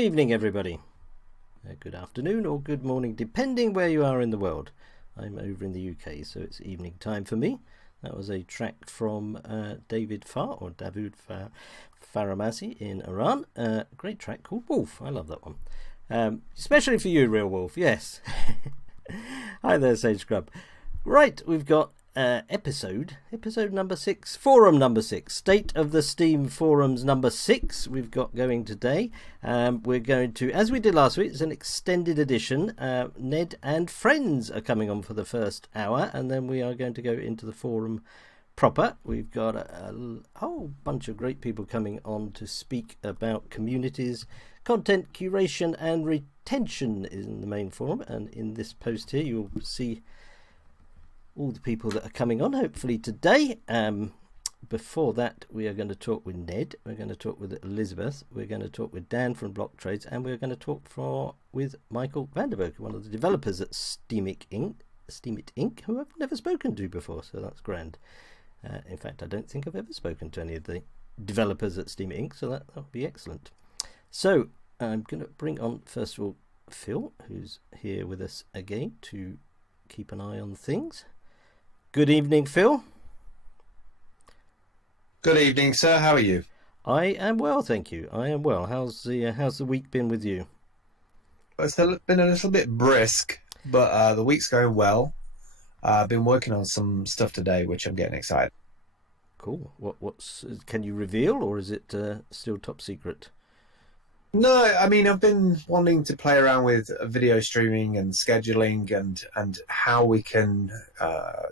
evening, everybody. Good afternoon or good morning, depending where you are in the world. I'm over in the UK, so it's evening time for me. That was a track from David Faramazi in Iran. Great track called Wolf. I love that one. Especially for you, Real Wolf. Yes. Hi there, Sage Scrub. Right, we've got episode number 6, forum number 6, State of the Steem Forums number 6 we've got going today. We're going to, as we did last week, it's an extended edition. Ned and friends are coming on for the first hour, and then we are going to go into the forum proper. We've got a whole bunch of great people coming on to speak about communities, content, curation and retention is in the main forum, and in this post here you'll see all the people that are coming on, hopefully today. Before that, we are going to talk with Ned, we're going to talk with Elizabeth, we're going to talk with Dan from BlockTrades, and we're going to talk with Michael Vandeberg, one of the developers at Steemit Inc., who I've never spoken to before, so that's grand. In fact, I don't think I've ever spoken to any of the developers at Steemit Inc., so that would be excellent. So I'm going to bring on, first of all, Phil, who's here with us again to keep an eye on things. Good evening, Phil. Good evening, sir. How are you? I am well, thank you. I am well. How's the week been with you? It's been a little bit brisk, but the week's going well. I've been working on some stuff today, which I'm getting excited. Cool. What's can you reveal, or is it still top secret? No, I mean, I've been wanting to play around with video streaming and scheduling and how we can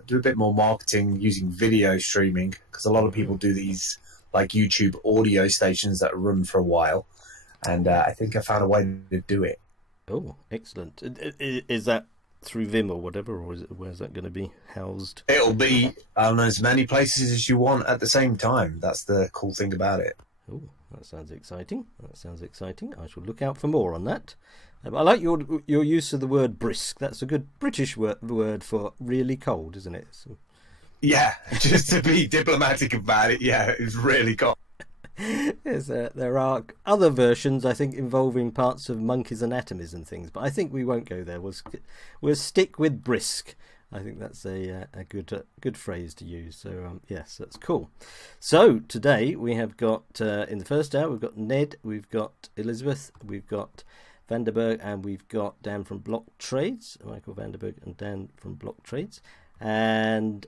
do a bit more marketing using video streaming, because a lot of people do these like YouTube audio stations that run for a while, and I think I found a way to do it. Oh, excellent. Is that through Vim or whatever, or where's that going to be housed? It'll be on as many places as you want at the same time. That's the cool thing about it. Oh, that sounds exciting. I shall look out for more on that. I like your use of the word brisk. That's a good British word for really cold, isn't it? So... Yeah, just to be diplomatic about it. Yeah, it's really cold. Yes, there are other versions, I think, involving parts of monkeys' anatomies and things, but I think we won't go there. We'll stick with brisk. I think that's a good phrase to use. So yes, that's cool. So today we have got in the first hour we've got Ned, we've got Elizabeth, we've got Vandeberg, and we've got Dan from BlockTrades, Michael Vandeberg and Dan from BlockTrades, and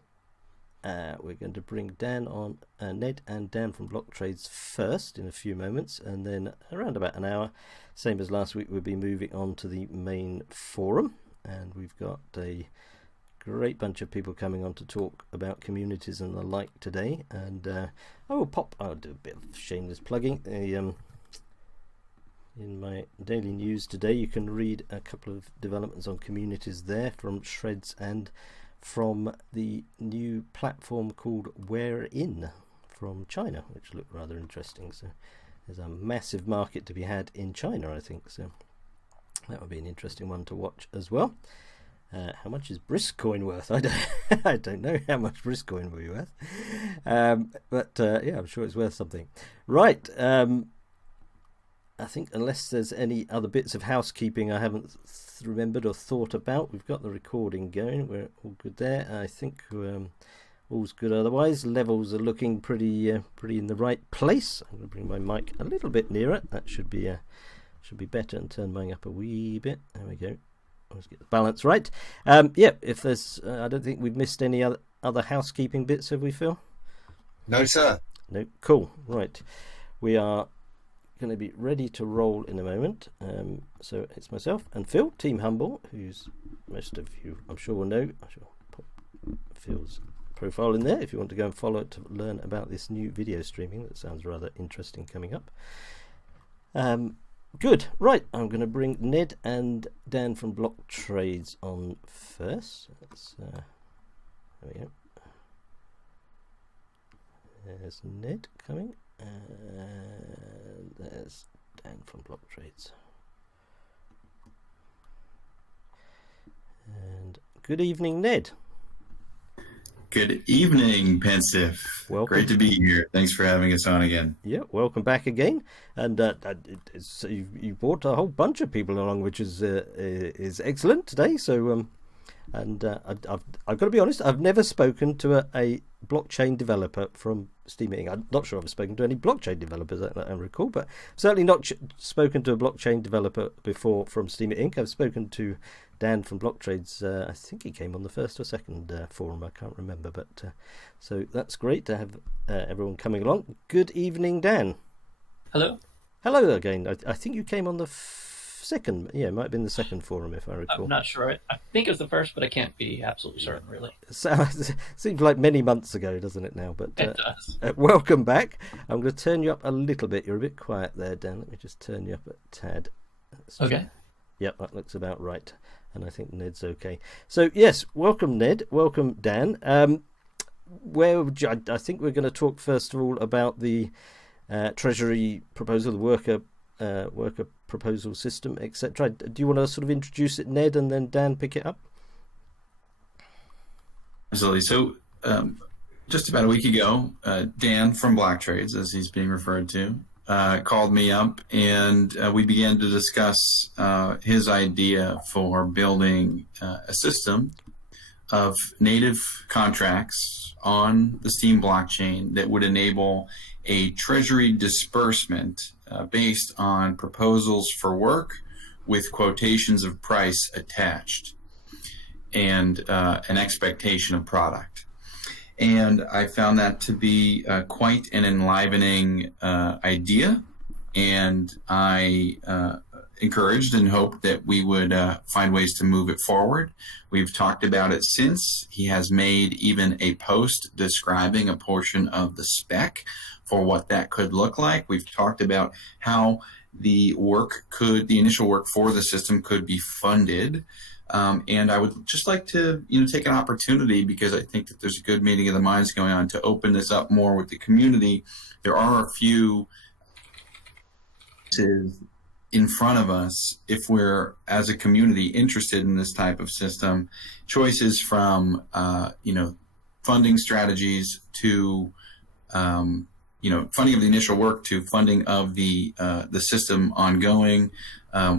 we're going to bring Dan on, Ned and Dan from BlockTrades first in a few moments, and then around about an hour, same as last week, we'll be moving on to the main forum, and we've got a great bunch of people coming on to talk about communities and the like today. And I'll do a bit of shameless plugging. In my daily news today, you can read a couple of developments on communities there from Shreds and from the new platform called Wherein from China, which looked rather interesting. So there's a massive market to be had in China, I think. So that would be an interesting one to watch as well. How much is Brisk coin worth? I don't know how much Brisk coin will be worth, but yeah, I'm sure it's worth something. Right, I think unless there's any other bits of housekeeping I haven't remembered or thought about, we've got the recording going. We're all good there. I think all's good otherwise. Levels are looking pretty in the right place. I'm going to bring my mic a little bit nearer. That should be better, and turn mine up a wee bit. There we go. Let's get the balance right. Yeah, if there's, I don't think we've missed any other housekeeping bits, have we, Phil? No, sir. No, cool. Right, we are going to be ready to roll in a moment. So it's myself and Phil, Team Humble, who's most of you, I'm sure, will know. I shall put Phil's profile in there if you want to go and follow it to learn about this new video streaming. That sounds rather interesting coming up. Good. Right, I'm going to bring Ned and Dan from BlockTrades on first. There we go. There's Ned coming, and there's Dan from BlockTrades. And good evening, Ned. Good evening, Pensive. Welcome. Great to be here. Thanks for having us on again. Yeah, welcome back again. And you brought a whole bunch of people along, which is excellent today. So, I've got to be honest, I've never spoken to a blockchain developer from Steemit. I'm not sure I've spoken to any blockchain developers that I recall, but certainly not spoken to a blockchain developer before from Steemit Inc. I've spoken to Dan from BlockTrades. I think he came on the first or second forum. I can't remember, but so that's great to have everyone coming along. Good evening, Dan. Hello. Hello again. I think you came on the second. Yeah, it might have been the second forum if I recall. I'm not sure. I think it was the first, but I can't be absolutely certain, really. So, seems like many months ago, doesn't it now? But it does. Welcome back. I'm going to turn you up a little bit. You're a bit quiet there, Dan. Let me just turn you up a tad. Okay. Yep, that looks about right. And I think Ned's okay. So yes, welcome Ned, welcome Dan. I think we're going to talk first of all about the Treasury proposal, the worker proposal system, etc. Do you want to sort of introduce it, Ned, and then Dan pick it up? Absolutely. So just about a week ago, Dan from BlockTrades, as he's being referred to, called me up, and we began to discuss his idea for building a system of native contracts on the Steem blockchain that would enable a treasury disbursement based on proposals for work with quotations of price attached and an expectation of product. And I found that to be quite an enlivening idea, and I encouraged and hoped that we would find ways to move it forward. We've talked about it since. He has made even a post describing a portion of the spec for what that could look like. We've talked about how the initial work for the system could be funded. And I would just like to, take an opportunity, because I think that there's a good meeting of the minds going on, to open this up more with the community. There are a few in front of us if we're, as a community, interested in this type of system. Choices from, funding strategies to, funding of the initial work to funding of the system ongoing.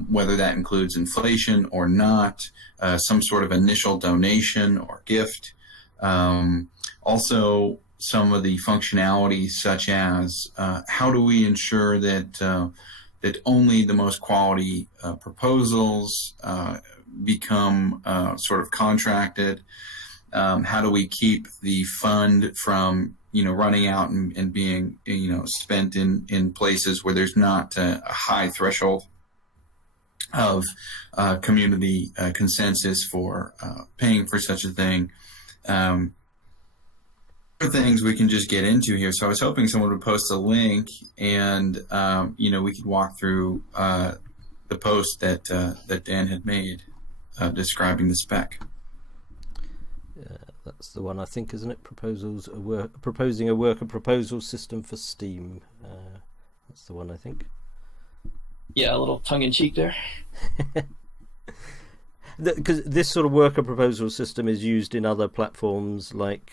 Whether that includes inflation or not, some sort of initial donation or gift. Also, some of the functionality, such as how do we ensure that that only the most quality proposals become sort of contracted. How do we keep the fund from running out and being spent in places where there's not a high threshold of community consensus for paying for such a thing. Things we can just get into here. So I was hoping someone would post a link, and we could walk through the post that Dan had made describing the spec. That's the one, I think, isn't it? Proposing a worker proposal system for Steem. That's the one, I think. Yeah, a little tongue-in-cheek there. Because this sort of worker proposal system is used in other platforms like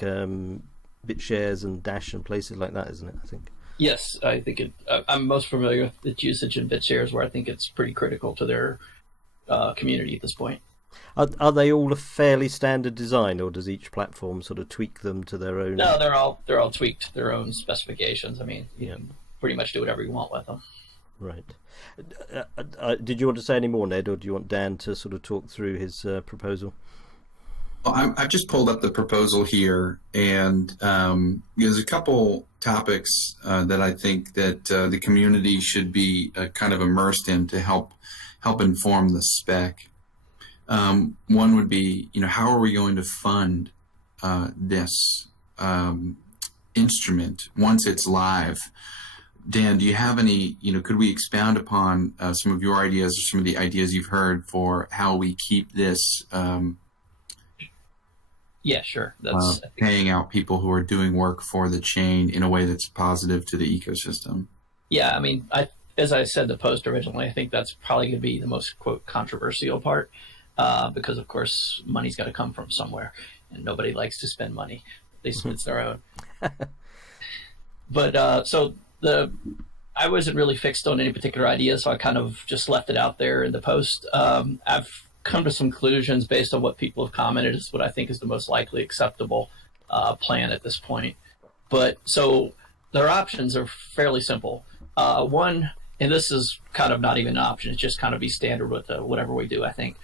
BitShares and Dash and places like that, isn't it? I think. Yes, I think I'm most familiar with its usage in BitShares, where I think it's pretty critical to their community at this point. Are they all a fairly standard design, or does each platform sort of tweak them to their own? No, they're all tweaked to their own specifications. I mean, you can pretty much do whatever you want with them. Right. Did you want to say any more, Ned, or do you want Dan to sort of talk through his proposal? Well, I've just pulled up the proposal here, and there's a couple topics that I think that the community should be kind of immersed in to help inform the spec. One would be, how are we going to fund this instrument once it's live? Dan, do you have any, could we expound upon some of your ideas or some of the ideas you've heard for how we keep this Yeah, sure. That's paying out people who are doing work for the chain in a way that's positive to the ecosystem? Yeah, I mean, as I said, the post originally, I think that's probably going to be the most, quote, controversial part, because, of course, money's got to come from somewhere, and nobody likes to spend money. It's their own. But I wasn't really fixed on any particular idea, so I kind of just left it out there in the post. I've come to some conclusions based on what people have commented is what I think is the most likely acceptable plan at this point. But so their options are fairly simple. One, and this is kind of not even an option, it's just kind of be standard with whatever we do, I think.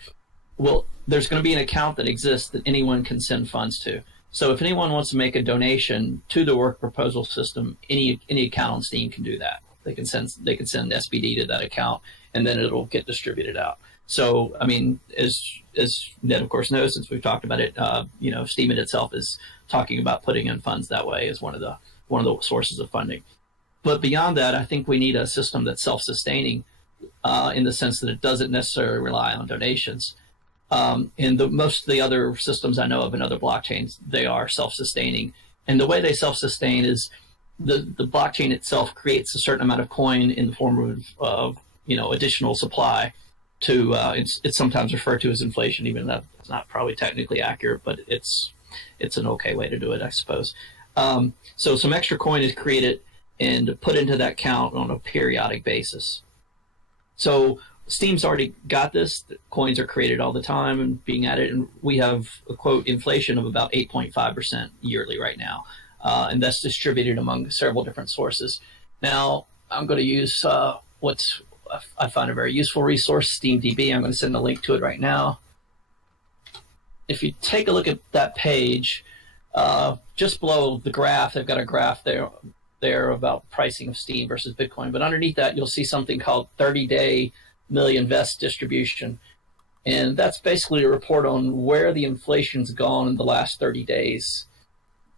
Well, there's going to be an account that exists that anyone can send funds to. So if anyone wants to make a donation to the work proposal system, any account on Steem can do that. They can send SBD to that account, and then it'll get distributed out. So, I mean, as Ned, of course, knows, since we've talked about it, Steemit itself is talking about putting in funds that way as one of the sources of funding. But beyond that, I think we need a system that's self-sustaining in the sense that it doesn't necessarily rely on donations. And most of the other systems I know of in other blockchains, they are self-sustaining. And the way they self-sustain is the blockchain itself creates a certain amount of coin in the form of additional supply to, it's sometimes referred to as inflation, even though it's not probably technically accurate, but it's an okay way to do it, I suppose. So some extra coin is created and put into that account on a periodic basis. So Steem's already got this. The coins are created all the time and being added, and we have a quote inflation of about 8.5% yearly right now, and that's distributed among several different sources. Now I'm going to use what's I find a very useful resource, SteemDB. I'm going to send a link to it right now. If you take a look at that page, just below the graph, they've got a graph there about pricing of Steem versus Bitcoin. But underneath that, you'll see something called 30-day million vest distribution. And that's basically a report on where the inflation's gone in the last 30 days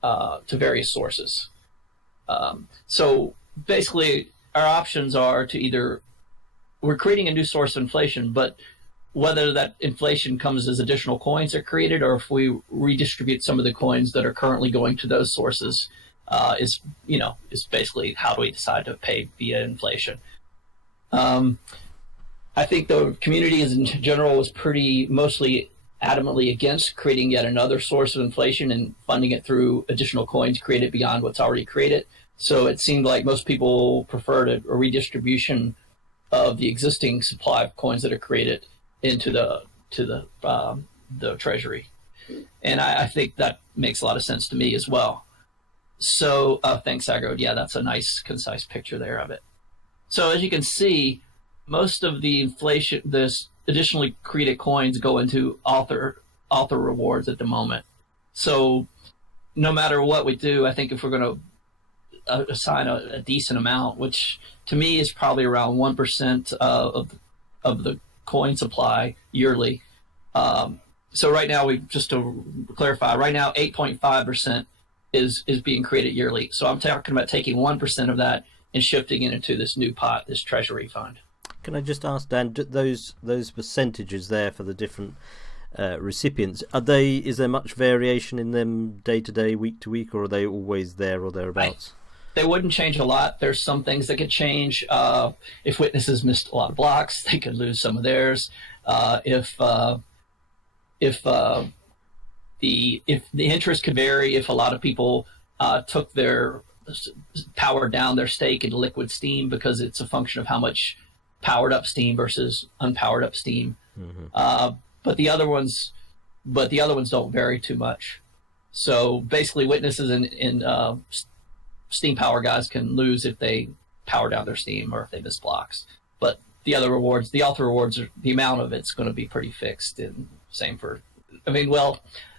to various sources. So basically, our options are to either, we're creating a new source of inflation, but whether that inflation comes as additional coins are created or if we redistribute some of the coins that are currently going to those sources is basically how do we decide to pay via inflation. I think the community in general was mostly adamantly against creating yet another source of inflation and funding it through additional coins created beyond what's already created. So it seemed like most people preferred a redistribution of the existing supply of coins that are created into the treasury. And I think that makes a lot of sense to me as well. So thanks, Agro. Yeah, that's a nice, concise picture there of it. So as you can see, most of the inflation, this additionally created coins go into author rewards at the moment. So no matter what we do, I think if we're going to assign a decent amount, which to me is probably around 1% of the coin supply yearly. So right now, just to clarify, right now 8.5% is being created yearly. So I'm talking about taking 1% of that and shifting it into this new pot, this treasury fund. Can I just ask, Dan, those percentages there for the different recipients, is there much variation in them day to day, week to week, or are they always there or thereabouts? They wouldn't change a lot. There's some things that could change. If witnesses missed a lot of blocks, they could lose some of theirs. If the interest could vary, if a lot of people took powered down their stake into liquid Steem because it's a function of how much powered up Steem versus unpowered up Steem. Mm-hmm. But the other ones don't vary too much. So basically, witnesses in Steem Power guys can lose if they power down their Steem or if they miss blocks. But the other rewards, the author rewards, the amount of it's going to be pretty fixed. And same for,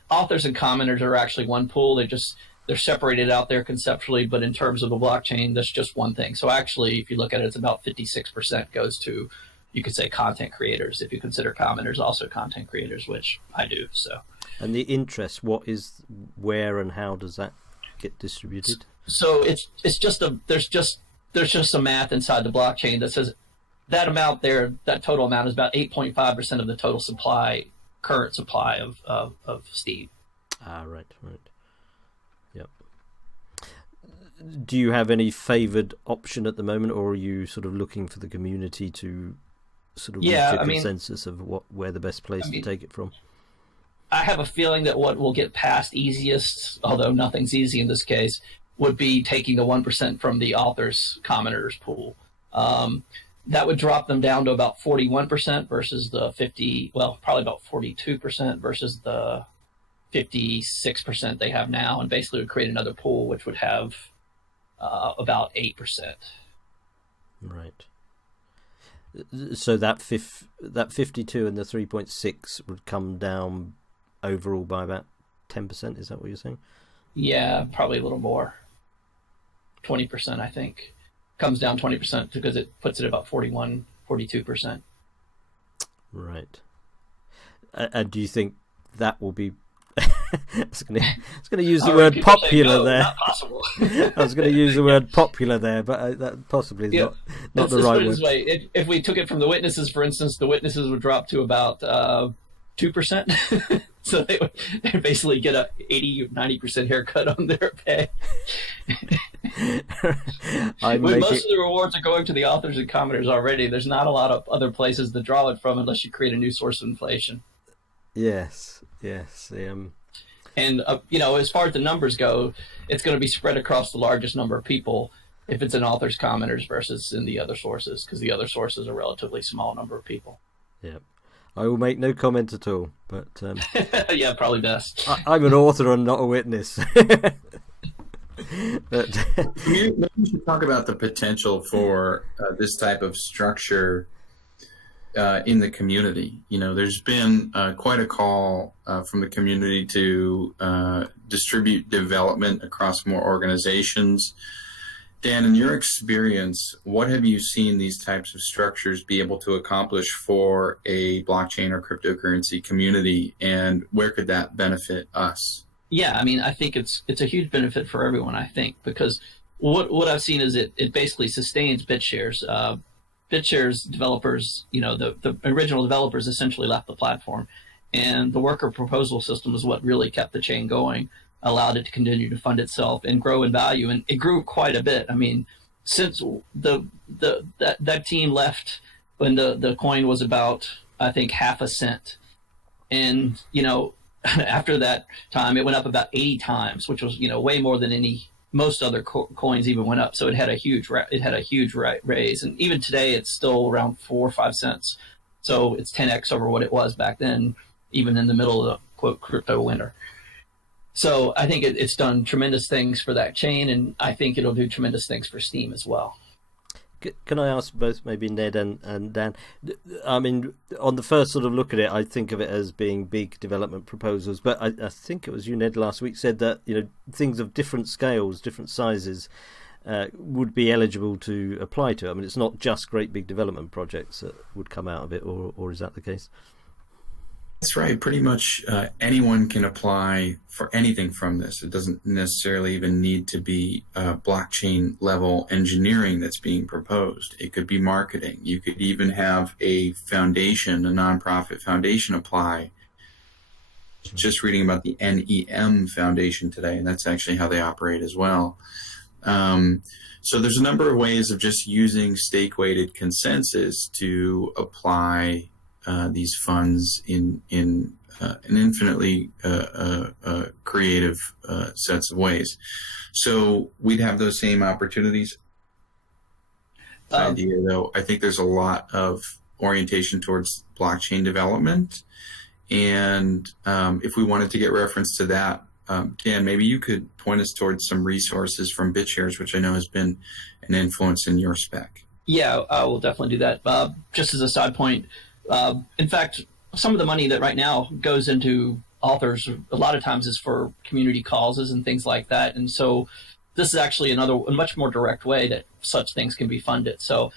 authors and commenters are actually one pool. They're separated out there conceptually, but in terms of the blockchain, that's just one thing. So actually, if you look at it, it's about 56% goes to, you could say, content creators. If you consider commenters also content creators, which I do. So. And the interest, where and how does that get distributed? So there's just some math inside the blockchain that says that amount there, that total amount is about 8.5% of the total current supply of Steem. Right. Yep. Do you have any favoured option at the moment, or are you sort of looking for the community to sort of reach a consensus of where the best place to take it from? I have a feeling that what will get passed easiest, although nothing's easy in this case, would be taking the 1% from the authors' commenters pool. That would drop them down to about 41% versus the probably about 42% versus the 56% they have now, and basically would create another pool which would have about 8%. Right. So that 52 and the 3.6 would come down overall by about 10%. Is that what you're saying? Yeah, probably a little more. 20%, I think. Comes down 20% because it puts it about 41, 42%. Right. And do you think that will be... I was going to use the word popular there. Not possible. I was going to use the word popular there, but that possibly is not the right word. Way. If we took it from the witnesses, for instance, the witnesses would drop to about 2%. So they would basically get a 80 or 90% haircut on their pay. Most of the rewards are going to the authors and commenters already. There's not a lot of other places to draw it from unless you create a new source of inflation. Yes. And as far as the numbers go, it's going to be spread across the largest number of people if it's in authors commenters versus in the other sources, because the other sources are a relatively small number of people. Yeah. I will make no comment at all, but yeah, probably best. I'm an author and not a witness. Maybe we should talk about the potential for this type of structure in the community. There's been quite a call from the community to distribute development across more organizations. Dan, in your experience, what have you seen these types of structures be able to accomplish for a blockchain or cryptocurrency community, and where could that benefit us? Yeah, I think it's a huge benefit for everyone, I think, because what I've seen is it basically sustains BitShares. BitShares developers, the original developers essentially left the platform, and the worker proposal system is what really kept the chain going, allowed it to continue to fund itself and grow in value, and it grew quite a bit. Since that team left when the coin was about, I think, half a cent, and after that time it went up about 80 times, which was way more than most other coins even went up. So it had a huge raise, and even today it's still around 4 or 5 cents. So it's 10x over what it was back then, even in the middle of the quote crypto winter. So I think it's done tremendous things for that chain, and I think it'll do tremendous things for Steem as well. Can I ask both, maybe Ned and Dan? On the first sort of look at it, I think of it as being big development proposals, but I think it was you, Ned, last week said that things of different scales, different sizes, would be eligible to apply to it. It's not just great big development projects that would come out of it, or is that the case? That's right. Pretty much anyone can apply for anything from this. It doesn't necessarily even need to be blockchain level engineering that's being proposed. It could be marketing. You could even have a foundation, a nonprofit foundation, apply. Just reading about the NEM Foundation today, and that's actually how they operate as well. So there's a number of ways of just using stake-weighted consensus to apply these funds in an infinitely creative sets of ways. So we'd have those same opportunities. Idea, though, I think there's a lot of orientation towards blockchain development, and if we wanted to get reference to that, Dan, maybe you could point us towards some resources from BitShares, which I know has been an influence in your spec. Yeah, I will definitely do that. Just as a side point, in fact, some of the money that right now goes into authors a lot of times is for community causes and things like that. And so this is actually a much more direct way that such things can be funded. So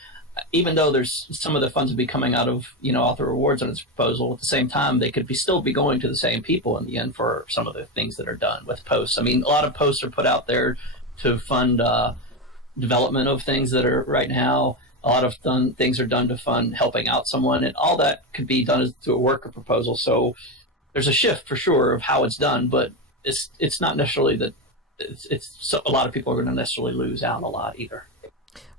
even though there's some of the funds would be coming out of, author rewards on this proposal, at the same time, they could still be going to the same people in the end for some of the things that are done with posts. A lot of posts are put out there to fund development of things that are right now. A lot of things are done to fund helping out someone, and all that could be done through a worker proposal. So there's a shift for sure of how it's done, but it's not necessarily that a lot of people are going to necessarily lose out a lot either.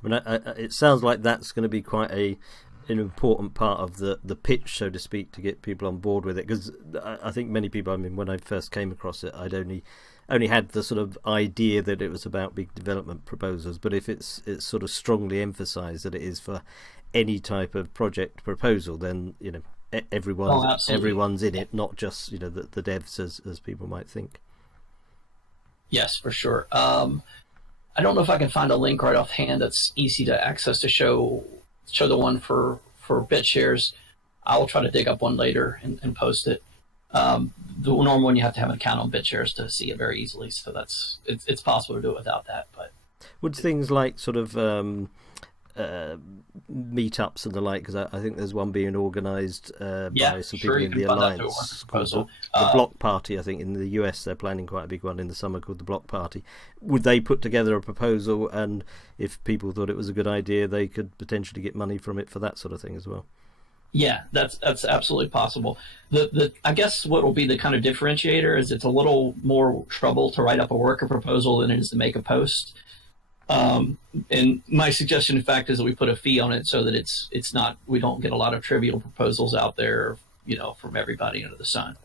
It sounds like that's going to be quite a an important part of the pitch, so to speak, to get people on board with it. Because I think many people, I mean, when I first came across it, I'd only had the sort of idea that it was about big development proposals. But if it's sort of strongly emphasised that it is for any type of project proposal, then everyone's in it, not just the devs as people might think. Yes, for sure. I don't know if I can find a link right offhand that's easy to access to show the one for BitShares. I will try to dig up one later and post it. The normal one, you have to have an account on BitShares to see it very easily, so it's possible to do it without that. But would things like sort of meetups and the like, because I think there's one being organised by some people in the Alliance called the Block Party. I think in the US they're planning quite a big one in the summer called the Block Party. Would they put together a proposal, and if people thought it was a good idea, they could potentially get money from it for that sort of thing as well? Yeah, that's absolutely possible. I guess what will be the kind of differentiator is it's a little more trouble to write up a worker proposal than it is to make a post. And my suggestion, in fact, is that we put a fee on it so that it's not, we don't get a lot of trivial proposals out there, from everybody under the sun.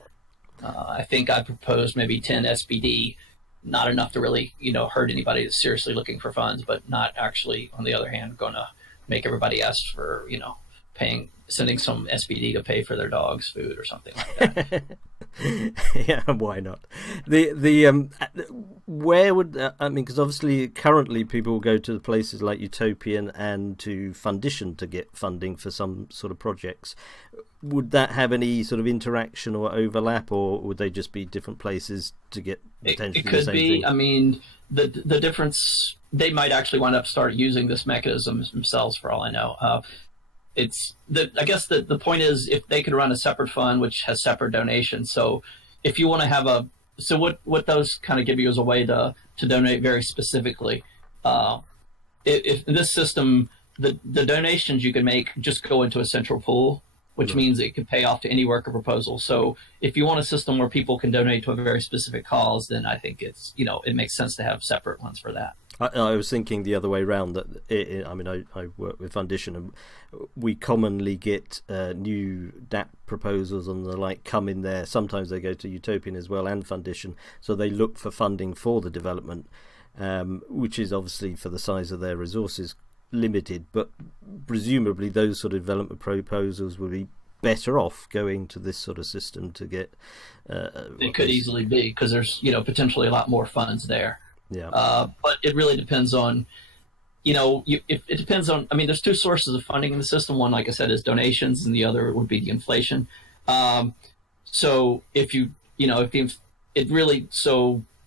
I think I proposed maybe 10 SBD, not enough to really, hurt anybody that's seriously looking for funds, but not actually, on the other hand, going to make everybody ask for, sending some SBD to pay for their dog's food or something like that. Yeah, why not? Where would I mean? Because obviously, currently people will go to places like Utopian and to Fundition to get funding for some sort of projects. Would that have any sort of interaction or overlap, or would they just be different places to get potentially it could the same be thing? I mean, the difference, they might actually wind up start using this mechanism themselves, for all I know. I guess the point is, if they could run a separate fund which has separate donations. So if you want to have what those kind of give you is a way to donate very specifically. If in this system, the donations you can make just go into a central pool, which means it could pay off to any worker proposal. So if you want a system where people can donate to a very specific cause, then I think it's, it makes sense to have separate ones for that. I was thinking the other way around, that I work with Fundition, and we commonly get new DAP proposals and the like come in there. Sometimes they go to Utopian as well and Fundition, so they look for funding for the development, which is obviously, for the size of their resources, limited, but presumably those sort of development proposals would be better off going to this sort of system to get it could easily be, because there's potentially a lot more funds there. Yeah. But it really depends on, it depends on, there's two sources of funding in the system. One, like I said, is donations, and the other would be the inflation. So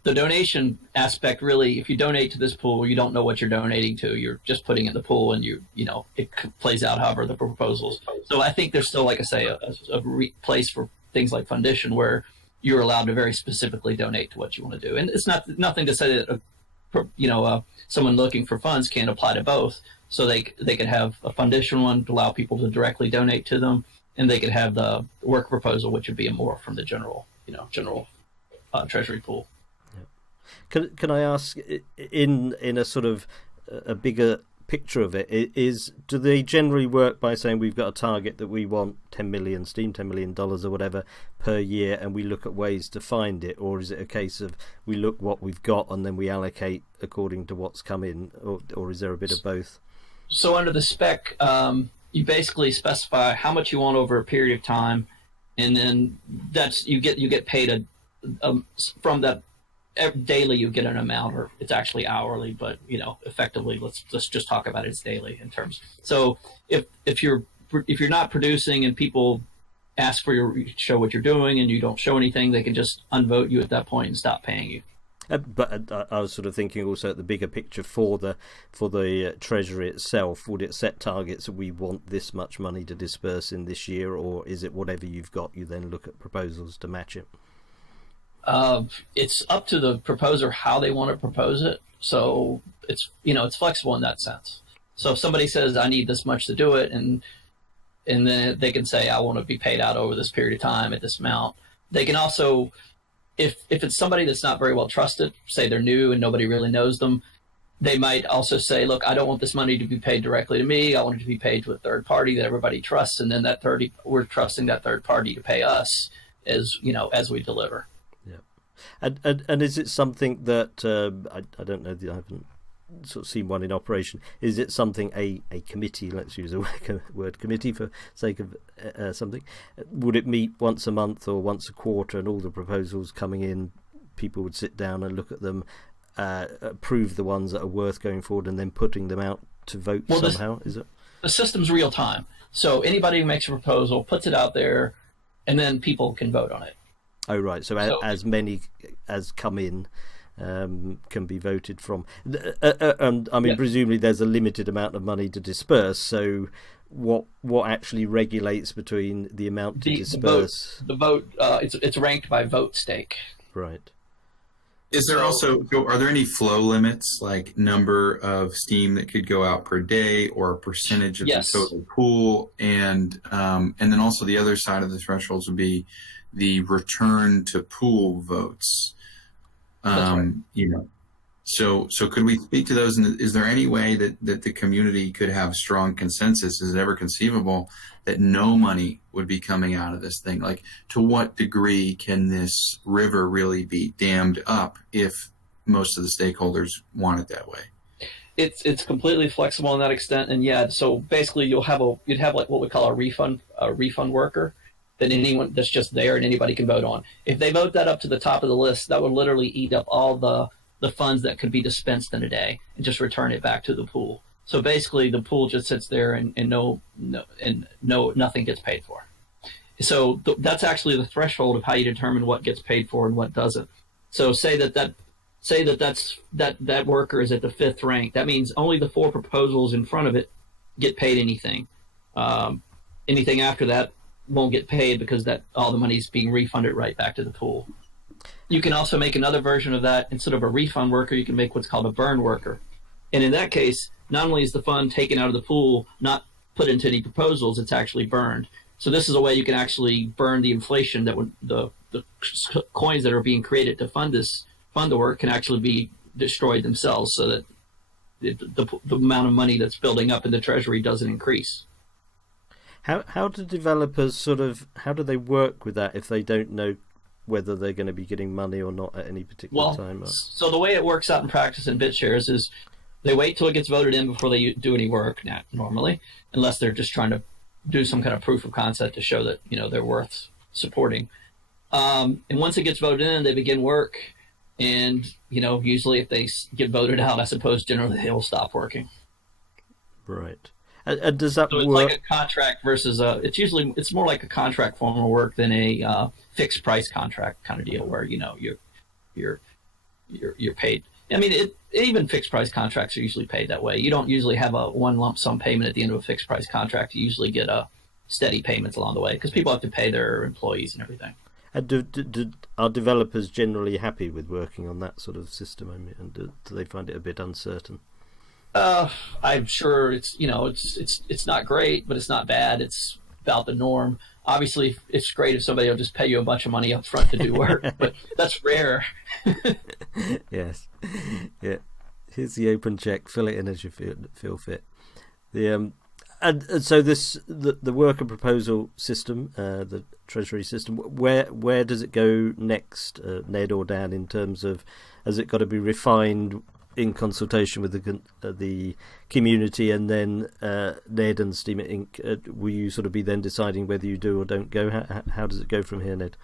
the donation aspect, really, if you donate to this pool, you don't know what you're donating to. You're just putting it in the pool, and it plays out however the proposals. So I think there's still, like I say, a place for things like Fundition where you're allowed to very specifically donate to what you want to do. And it's nothing to say that someone looking for funds can't apply to both. So they could have a Fundition one to allow people to directly donate to them, and they could have the work proposal, which would be more from the general treasury pool. Yeah. Can I ask, in a sort of a bigger picture of it, do they generally work by saying we've got a target that we want $10 million or whatever per year, and we look at ways to find it, or is it a case of we look what we've got and then we allocate according to what's come in, or is there a bit of both? So under the spec, you basically specify how much you want over a period of time, and then you get paid from that. Daily you get an amount, or it's actually hourly, but effectively let's just talk about it as daily in terms. So if you're not producing and people ask for show what you're doing and you don't show anything, they can just unvote you at that point and stop paying you. But I was sort of thinking also at the bigger picture for the treasury itself. Would it set targets that we want this much money to disperse in this year, or is it whatever you've got, you then look at proposals to match it? It's up to the proposer how they want to propose it. So it's flexible in that sense. So if somebody says, I need this much to do it, and then they can say, I want to be paid out over this period of time at this amount. They can also, if it's somebody that's not very well trusted, say they're new and nobody really knows them, They might also say, look, I don't want this money to be paid directly to me. I want it to be paid to a third party that everybody trusts. And then we're trusting that third party to pay us as we deliver. Yeah. And is it something that, I don't know, I haven't sort of seen one in operation. Is it something a committee, let's use a word committee for sake of something, would it meet once a month or once a quarter, and all the proposals coming in, people would sit down and look at them, approve the ones that are worth going forward, and then putting them out to vote somehow? Is it? The system's real time. So anybody who makes a proposal puts it out there, and then people can vote on it. Oh, right. So as many as come in can be voted from. And I mean, presumably there's a limited amount of money to disperse. So what actually regulates between the amount to disperse? The vote, it's ranked by vote stake. Right. Is there are there any flow limits, like number of steam that could go out per day, or a percentage of the total pool? And then also the other side of the thresholds would be the return to pool votes. Right. So could we speak to those? And is there any way that the community could have strong consensus? Is it ever conceivable that no money would be coming out of this thing? Like, to what degree can this river really be dammed up if most of the stakeholders want it that way? It's completely flexible in that extent, and so basically you'd have like what we call a refund worker, that anyone that's just there and anybody can vote on. If they vote that up to the top of the list, that would literally eat up all the funds that could be dispensed in a day and just return it back to the pool. So basically the pool just sits there and nothing gets paid for. So that's actually the threshold of how you determine what gets paid for and what doesn't. So say that worker is at the 5th rank. That means only the 4 proposals in front of it get paid anything. Anything after that won't get paid, because that all the money is being refunded right back to the pool. You can also make another version of that. Instead of a refund worker, you can make what's called a burn worker. And in that case, not only is the fund taken out of the pool, not put into any proposals, it's actually burned. So this is a way you can actually burn the inflation that would the coins that are being created to fund the work can actually be destroyed themselves, so that the amount of money that's building up in the treasury doesn't increase. How do developers how do they work with that if they don't know whether they're going to be getting money or not at any particular time? So the way it works out in practice in BitShares is they wait till it gets voted in before they do any work, normally, unless they're just trying to do some kind of proof of concept to show that they're worth supporting. And once it gets voted in, they begin work. And usually if they get voted out, I suppose generally they will stop working. Right. And does that work? It's like a contract versus it's more like a contract form of work than a fixed price contract kind of deal, where you're paid. I mean, even fixed price contracts are usually paid that way. You don't usually have a one lump sum payment at the end of a fixed price contract. You usually get steady payments along the way, because people have to pay their employees and everything. And are developers generally happy with working on that sort of system? I mean, and do they find it a bit uncertain? I'm sure it's not great, but it's not bad. It's about the norm. Obviously, it's great if somebody will just pay you a bunch of money up front to do work, but that's rare. Yes. Yeah. Here's the open check. Fill it in as you feel fit. And so the worker proposal system, the treasury system, where does it go next, Ned or Dan, in terms of, has it got to be refined in consultation with the community, and then Ned and Steemit Inc., will you sort of be then deciding whether you do or don't go? How does it go from here, Ned?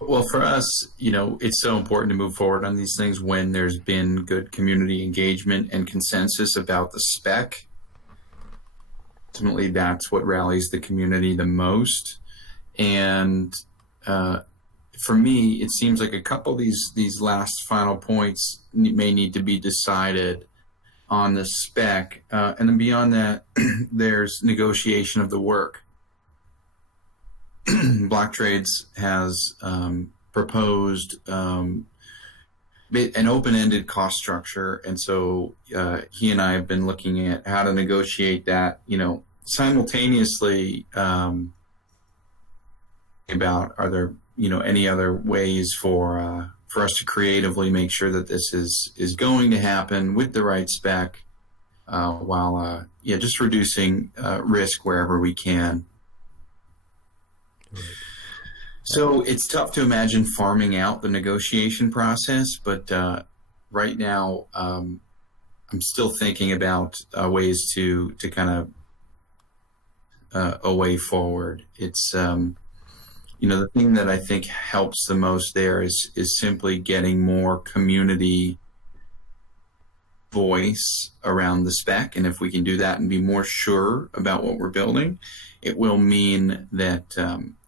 Well, for us, it's so important to move forward on these things when there's been good community engagement and consensus about the spec. Ultimately, that's what rallies the community the most. And for me, it seems like a couple of these last final points may need to be decided on the spec. And then beyond that, there's negotiation of the work. BlockTrades has proposed an open-ended cost structure, and so he and I have been looking at how to negotiate that, simultaneously about, are there any other ways for for us to creatively make sure that this is going to happen with the right spec, while just reducing risk wherever we can. So it's tough to imagine farming out the negotiation process, but right now I'm still thinking about ways to kind of a way forward. It's the thing that I think helps the most there is simply getting more community voice around the spec. And if we can do that and be more sure about what we're building, it will mean that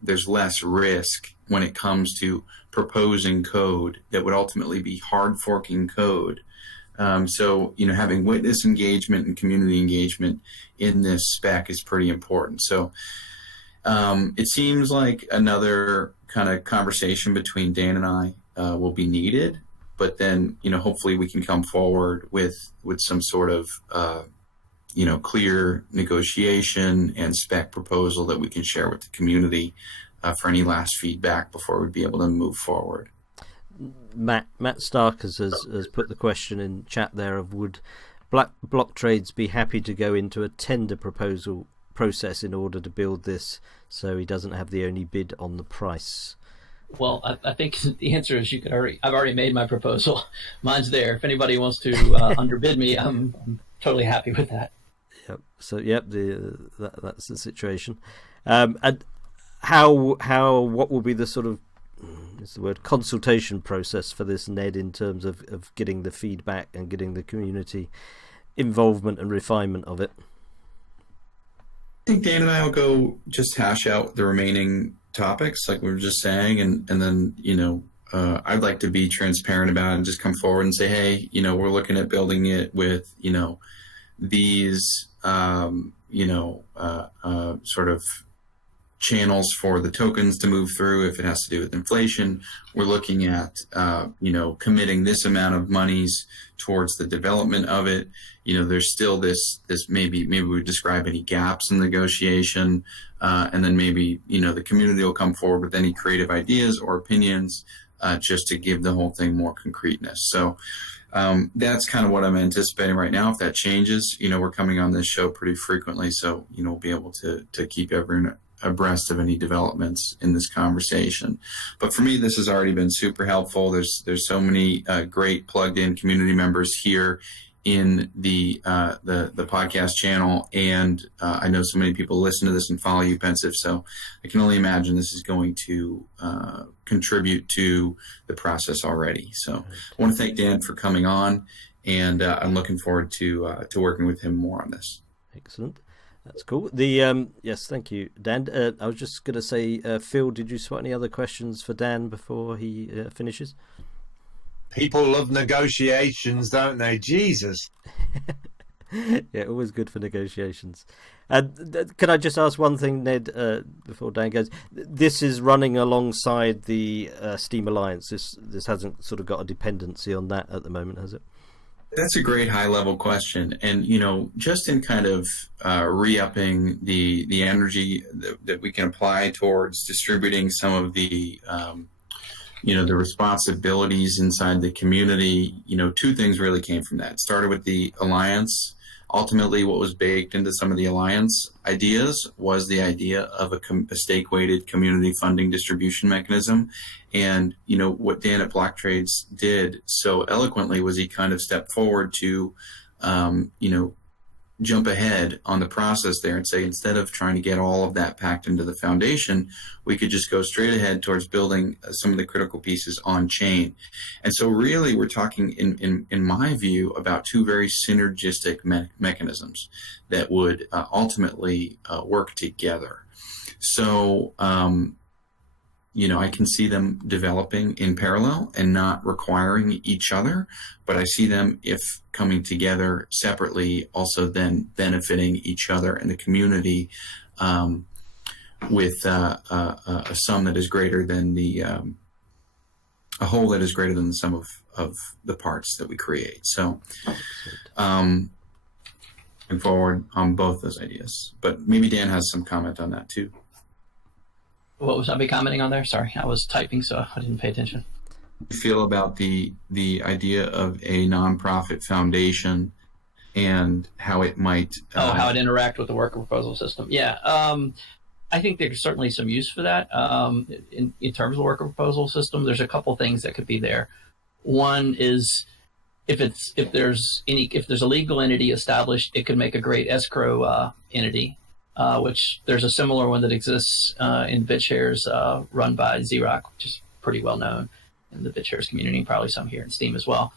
there's less risk when it comes to proposing code that would ultimately be hard forking code. So having witness engagement and community engagement in this spec is pretty important. So it seems like another kind of conversation between Dan and I will be needed, but then, hopefully we can come forward with some sort of, clear negotiation and spec proposal that we can share with the community for any last feedback before we'd be able to move forward. Matt Stark has put the question in chat there of would BlockTrades be happy to go into a tender proposal process in order to build this so he doesn't have the only bid on the price? Well, I think the answer is I've already made my proposal. Mine's there. If anybody wants to underbid me, I'm totally happy with that. Yep. So that's the situation. And what will be the sort of consultation process for this, Ned, in terms of getting the feedback and getting the community involvement and refinement of it? I think Dan and I will go just hash out the remaining topics like we were just saying, and then I'd like to be transparent about it and just come forward and say, hey, we're looking at building it with these sort of channels for the tokens to move through. If it has to do with inflation, we're looking at committing this amount of monies towards the development of it. There's still this maybe we describe any gaps in negotiation, and then maybe the community will come forward with any creative ideas or opinions just to give the whole thing more concreteness. So that's kind of what I'm anticipating right now. If that changes, we're coming on this show pretty frequently, so we'll be able to keep everyone abreast of any developments in this conversation. But for me, this has already been super helpful. There's so many great plugged in community members here in the podcast channel, and I know so many people listen to this and follow you, Pensive, so I can only imagine this is going to contribute to the process already. So I want to thank Dan for coming on, and I'm looking forward to working with him more on this. Excellent. That's cool. Yes, thank you, Dan. I was just going to say, Phil, did you spot any other questions for Dan before he finishes? People love negotiations, don't they? Jesus. Yeah, always good for negotiations. Can I just ask one thing, Ned, before Dan goes? This is running alongside the Steem Alliance. This hasn't sort of got a dependency on that at the moment, has it? That's a great high-level question, and just in kind of re-upping the energy that we can apply towards distributing some of the the responsibilities inside the community. Two things really came from that. It started with the alliance. Ultimately, what was baked into some of the alliance ideas was the idea of a stake-weighted community funding distribution mechanism. And, what Dan at BlockTrades did so eloquently was he kind of stepped forward to, jump ahead on the process there and say, instead of trying to get all of that packed into the foundation, we could just go straight ahead towards building some of the critical pieces on chain. And so really we're talking in my view about two very synergistic mechanisms that would ultimately work together. So, I can see them developing in parallel and not requiring each other, but I see them, if coming together separately, also then benefiting each other and the community with a sum that is greater than a whole that is greater than the sum of the parts that we create. So, looking forward on both those ideas, but maybe Dan has some comment on that too. What was I be commenting on there? Sorry, I was typing, so I didn't pay attention. you feel about the idea of a nonprofit foundation and how it might how it interact with the worker proposal system? Yeah, I think there's certainly some use for that. In terms of the worker proposal system, there's a couple things that could be there. One is if there's a legal entity established, it could make a great escrow entity, which there's a similar one that exists in BitShares run by Xerox, which is pretty well known in the BitShares community, probably some here in Steem as well.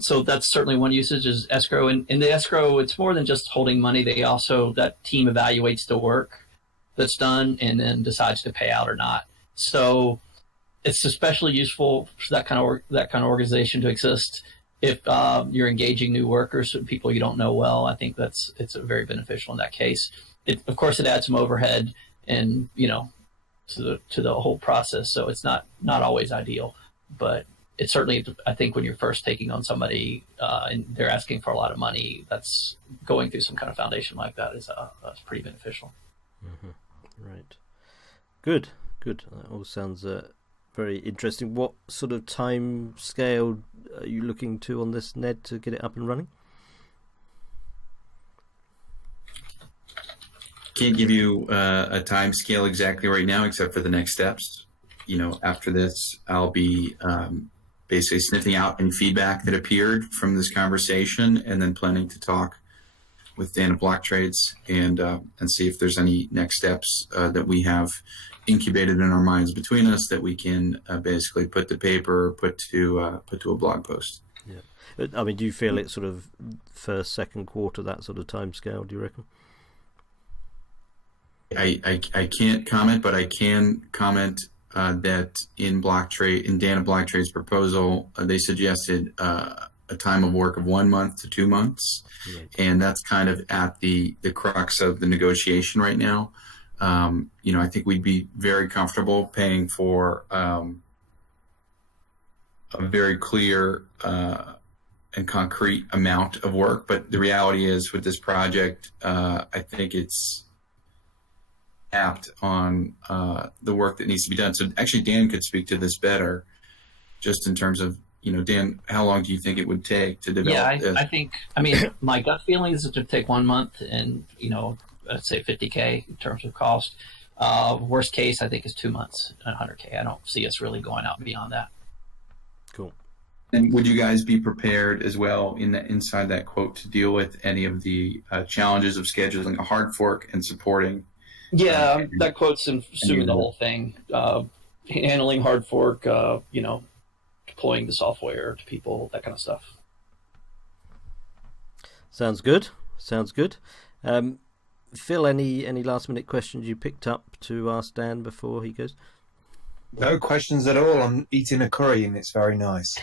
So that's certainly one usage is escrow. And in the escrow, it's more than just holding money. That team evaluates the work that's done and then decides to pay out or not. So it's especially useful for that kind of organization to exist if you're engaging new workers, people you don't know well. I think it's very beneficial in that case. Of course, it adds some overhead and to the whole process. So it's not always ideal, but it's certainly, I think, when you're first taking on somebody and they're asking for a lot of money, that's going through some kind of foundation like that that's pretty beneficial. Mm-hmm. Right. Good. That all sounds very interesting. What sort of time scale are you looking to on this, Ned, to get it up and running? Can't give you a time scale exactly right now, except for the next steps. After this, I'll be basically sniffing out any feedback that appeared from this conversation, and then planning to talk with Dan at BlockTrades and see if there's any next steps that we have incubated in our minds between us that we can basically put to paper, put to a blog post. Yeah, I mean, do you feel it's sort of first, second quarter, that sort of time scale? Do you reckon? I can't comment, but I can comment that in Dan at BlockTrades proposal, they suggested a time of work of 1 month to 2 months. Right. And that's kind of at the crux of the negotiation right now. I think we'd be very comfortable paying for a very clear and concrete amount of work. But the reality is with this project, I think it's apt on the work that needs to be done. So actually, Dan could speak to this better, just in terms of, Dan, how long do you think it would take to develop this? I mean, my gut feeling is it would take 1 month and, let's say $50K in terms of cost. Worst case, I think, is 2 months and $100K. I don't see us really going out beyond that. Cool. And would you guys be prepared as well inside that quote to deal with any of the challenges of scheduling a hard fork and supporting? Yeah, that quote's assuming the whole thing. Handling hard fork, deploying the software to people, that kind of stuff. Sounds good. Phil, any last minute questions you picked up to ask Dan before he goes? No questions at all. I'm eating a curry and it's very nice.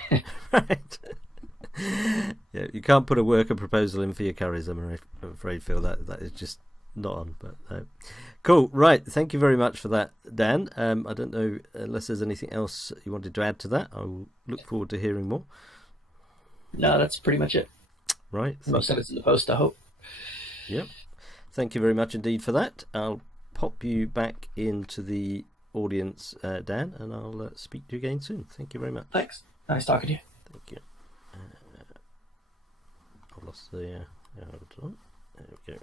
Right. Yeah, you can't put a worker proposal in for your curries, I'm afraid, Phil. That is just not on. But cool. Right. Thank you very much for that, Dan. I don't know, unless there's anything else you wanted to add to that. I will look forward to hearing more. No, that's pretty much it. Right. Most of it's in the post, I hope. Yep. Thank you very much indeed for that. I'll pop you back into the audience, Dan, and I'll speak to you again soon. Thank you very much. Thanks. Nice talking to you. Thank you. I've lost the... hold on. There we go.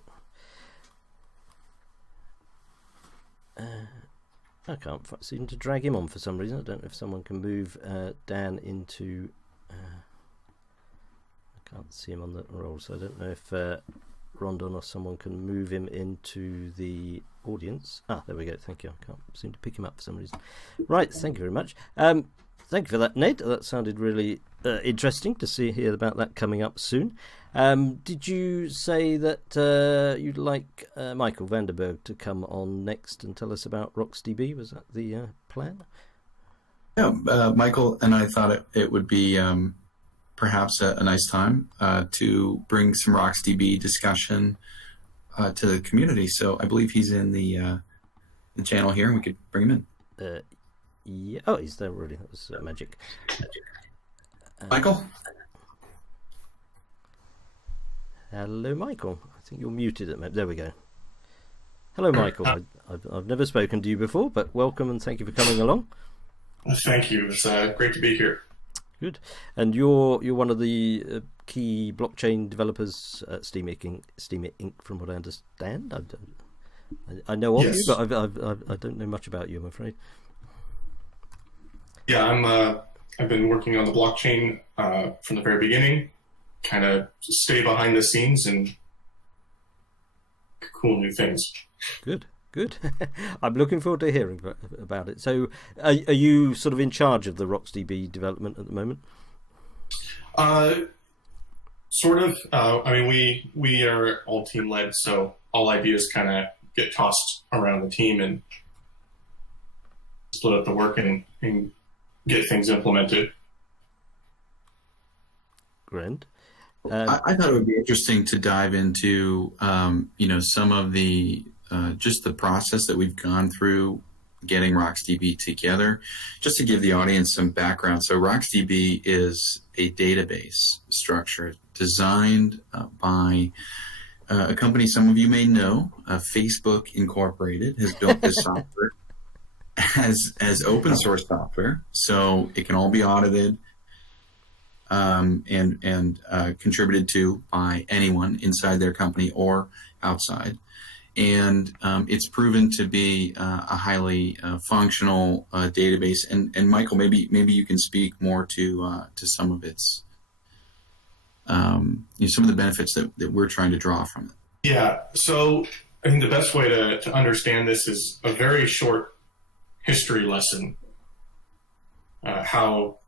I can't seem to drag him on for some reason. I don't know if someone can move Dan into... I can't see him on the roll, so I don't know if Rondon or someone can move him into the audience. There we go. Thank you. I can't seem to pick him up for some reason. Right, thank you very much. Thank you for that, Ned. That sounded really interesting to hear about that coming up soon. Did you say that you'd like Michael Vandeberg to come on next and tell us about RocksDB? Was that the plan? Yeah, Michael and I thought it would be perhaps a nice time to bring some RocksDB discussion to the community. So I believe he's in the channel here, and we could bring him in. Yeah. Oh, he's there already. That was magic. Michael? Hello, Michael. I think you're muted at the moment. There we go. Hello, Michael. I've never spoken to you before, but welcome and thank you for coming along. Thank you. It's great to be here. Good. And you're one of the key blockchain developers at Steemit Inc. From what I understand. I know of you, but I don't know much about you, I'm afraid. Yeah, I've been working on the blockchain from the very beginning. Kind of stay behind the scenes and cool new things. Good. I'm looking forward to hearing about it. So, are you sort of in charge of the RocksDB development at the moment? Sort of. I mean, we are all team led, so all ideas kind of get tossed around the team and split up the work and get things implemented. Grand. I thought it would be interesting to dive into, some of the just the process that we've gone through getting RocksDB together, just to give the audience some background. So RocksDB is a database structure designed by a company some of you may know, Facebook Incorporated, has built this software as open source software, so it can all be audited and contributed to by anyone inside their company or outside. And it's proven to be a highly functional database. And Michael, maybe you can speak more to some of its some of the benefits that we're trying to draw from it. Yeah. So I think the best way to understand this is a very short history lesson. How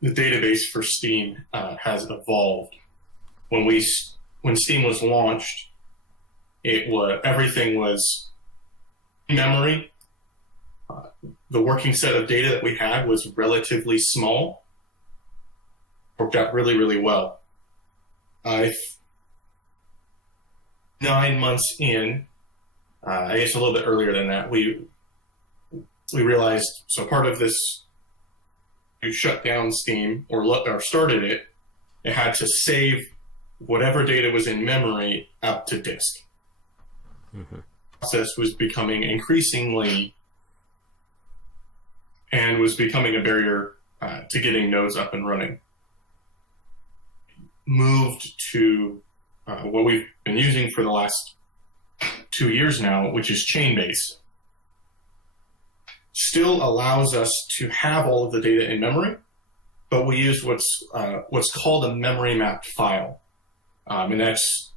the database for Steem has evolved. When Steem was launched, everything was in memory. The working set of data that we had was relatively small. Worked out really, really well. 9 months in, I guess a little bit earlier than that, we realized, so part of this, you shut down Steem or started it, it had to save whatever data was in memory out to disk. Mm-hmm. The process was becoming increasingly and was becoming a barrier to getting nodes up and running. Moved to what we've been using for the last 2 years now, which is Chainbase. Still allows us to have all of the data in memory, but we use what's called a memory mapped file, and it's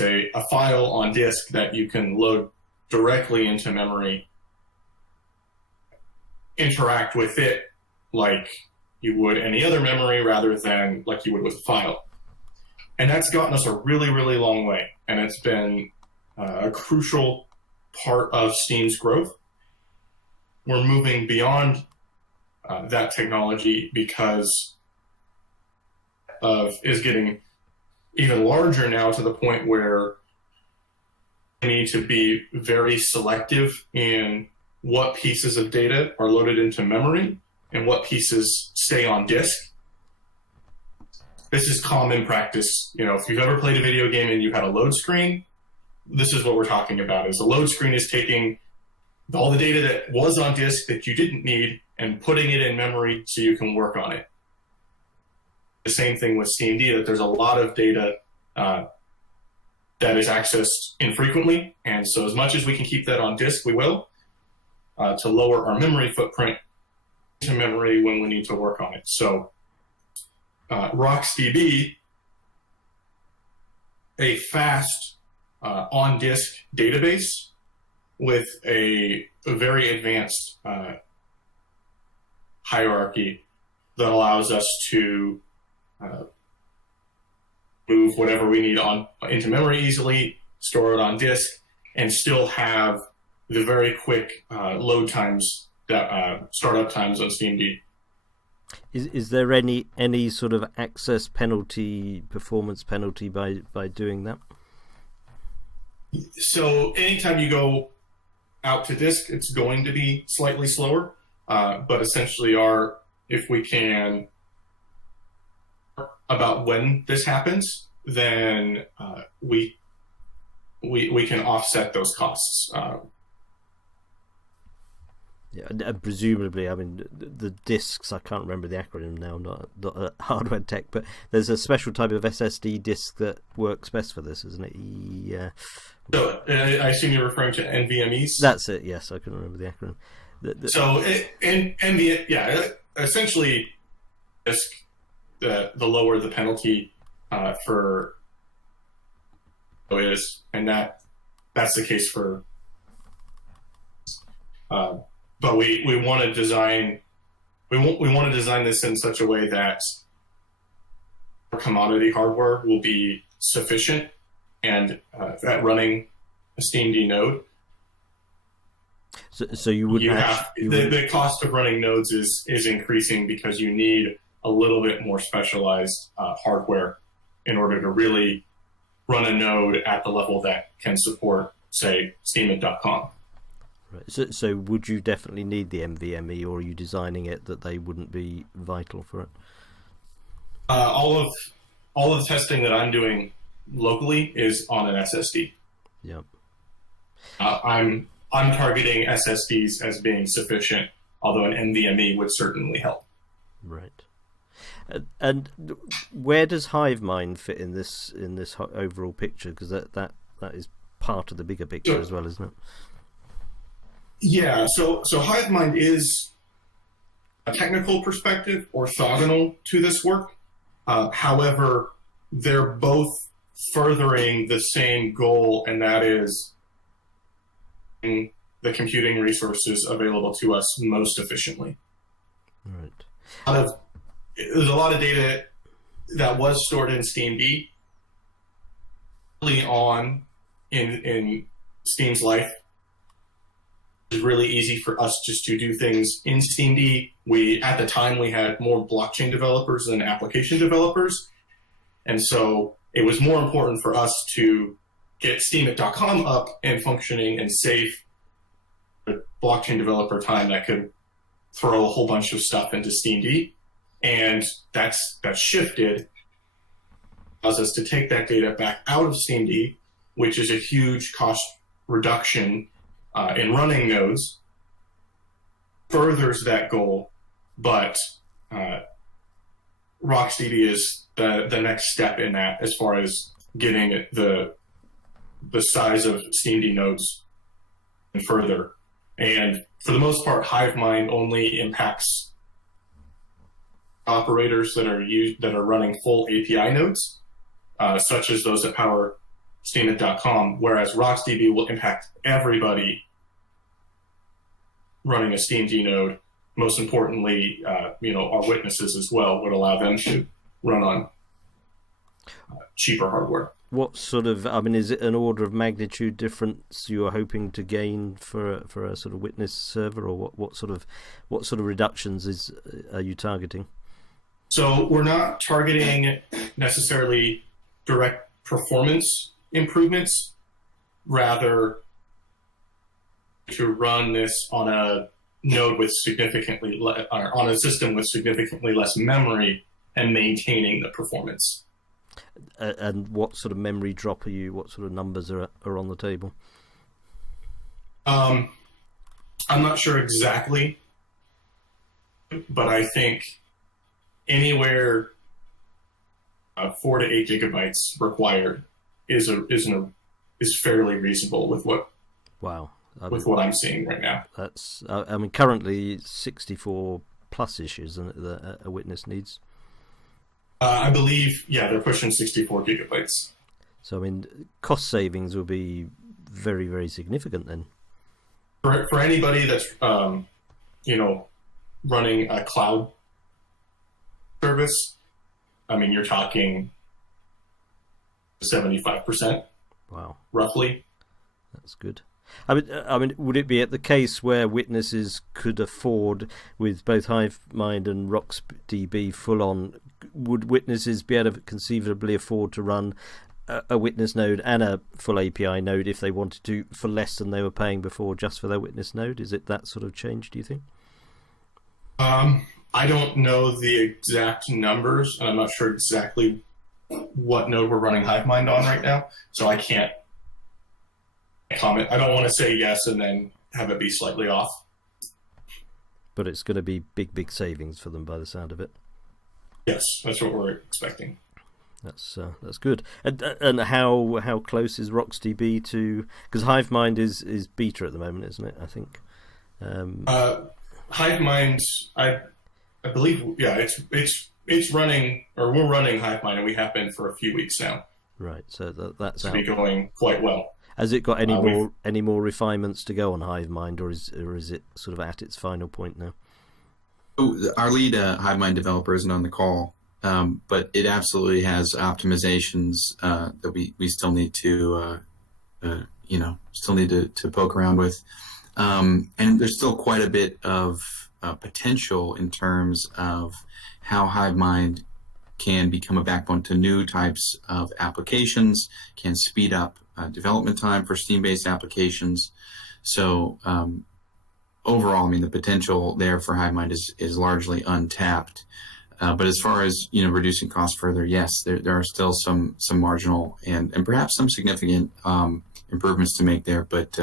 a file on disk that you can load directly into memory, interact with it like you would any other memory rather than like you would with a file. And that's gotten us a really, really long way, and it's been a crucial part of Steem's growth. We're moving beyond that technology because is getting even larger now, to the point where we need to be very selective in what pieces of data are loaded into memory and what pieces stay on disk. This is common practice. If you've ever played a video game and you had a load screen, this is what we're talking about. Is a load screen is taking all the data that was on disk that you didn't need and putting it in memory so you can work on it. The same thing with Steemd, that there's a lot of data that is accessed infrequently, and so as much as we can keep that on disk, we will, to lower our memory footprint to memory when we need to work on it. So RocksDB, a fast on-disk database with a very advanced hierarchy that allows us to move whatever we need into memory easily, store it on disk, and still have the very quick load times, startup times on Steemd. Is there any sort of access penalty, performance penalty by doing that? So anytime you go out to disk, it's going to be slightly slower, but essentially if we can about when this happens, then we can offset those costs. Yeah, and presumably, I mean, the disks, I can't remember the acronym now, not hardware tech, but there's a special type of SSD disk that works best for this, isn't it? So I assume you're referring to NVMe's? That's it, yes, I can remember the acronym. So NVMe, yeah, essentially, disk, the lower the penalty for is, and that's the case for. But we want to design this in such a way that commodity hardware will be sufficient and at running a SteamD node. So you would the cost of running nodes is increasing because you need a little bit more specialized hardware in order to really run a node at the level that can support, say, Steemit.com. Right. So would you definitely need the NVMe, or are you designing it that they wouldn't be vital for it? All of the testing that I'm doing locally is on an SSD. Yep. I'm targeting SSDs as being sufficient, although an NVMe would certainly help. Right. And where does HiveMind fit in this overall picture? Because that is part of the bigger picture as well, isn't it? Yeah. So HiveMind is a technical perspective orthogonal to this work. However, they're both furthering the same goal, and that is the computing resources available to us most efficiently. Right. There's a lot of data that was stored in SteamD early on in Steam's life. It's really easy for us just to do things in SteamD. At the time, we had more blockchain developers than application developers. And so it was more important for us to get Steemit.com up and functioning and save a blockchain developer time that could throw a whole bunch of stuff into SteamD. And that's shifted, allows us to take that data back out of SteamD, which is a huge cost reduction in running nodes, furthers that goal, but RocksDB is the next step in that as far as getting the size of SteamD nodes and further. And for the most part, HiveMind only impacts operators that are running full API nodes, such as those that power Steemit.com, whereas RocksDB will impact everybody running a SteamD node. Most importantly, our witnesses as well would allow them to run on cheaper hardware. What sort of, is it an order of magnitude difference you are hoping to gain for a sort of witness server, or what sort of reductions are you targeting? So we're not targeting necessarily direct performance improvements, rather to run this on a node with on a system with significantly less memory and maintaining the performance. And what sort of memory drop what sort of numbers are on the table? I'm not sure exactly, but I think anywhere 4 to 8 gigabytes required is fairly reasonable with what. Wow. What I'm seeing right now. That's currently 64 plus issues that a witness needs. I believe, they're pushing 64 gigabytes. So cost savings will be very, very significant then. For anybody that's running a cloud service, you're talking 75%. Wow. Roughly. That's good. Would it be at the case where witnesses could afford, with both HiveMind and RocksDB full on, would witnesses be able to conceivably afford to run a witness node and a full API node if they wanted to for less than they were paying before just for their witness node? Is it that sort of change, do you think? I don't know the exact numbers, and I'm not sure exactly what node we're running HiveMind on right now, so I can't comment. I don't want to say yes and then have it be slightly off. But it's going to be big savings for them by the sound of it. Yes, that's what we're expecting. That's good. And how close is RocksDB to? Because HiveMind is beta at the moment, isn't it? I think. HiveMind, I believe, yeah, it's running, or we're running HiveMind, and we have been for a few weeks now. Right. So that's to be going quite well. Has it got any more refinements to go on HiveMind, or is it sort of at its final point now? Our lead HiveMind developer isn't on the call, but it absolutely has optimizations that we still need to poke around with, and there's still quite a bit of potential in terms of how HiveMind can become a backbone to new types of applications, can speed up development time for Steam-based applications. So overall, I mean, the potential there for HiveMind is largely untapped. But as far as reducing costs further, yes, there are still some marginal and perhaps some significant improvements to make there. But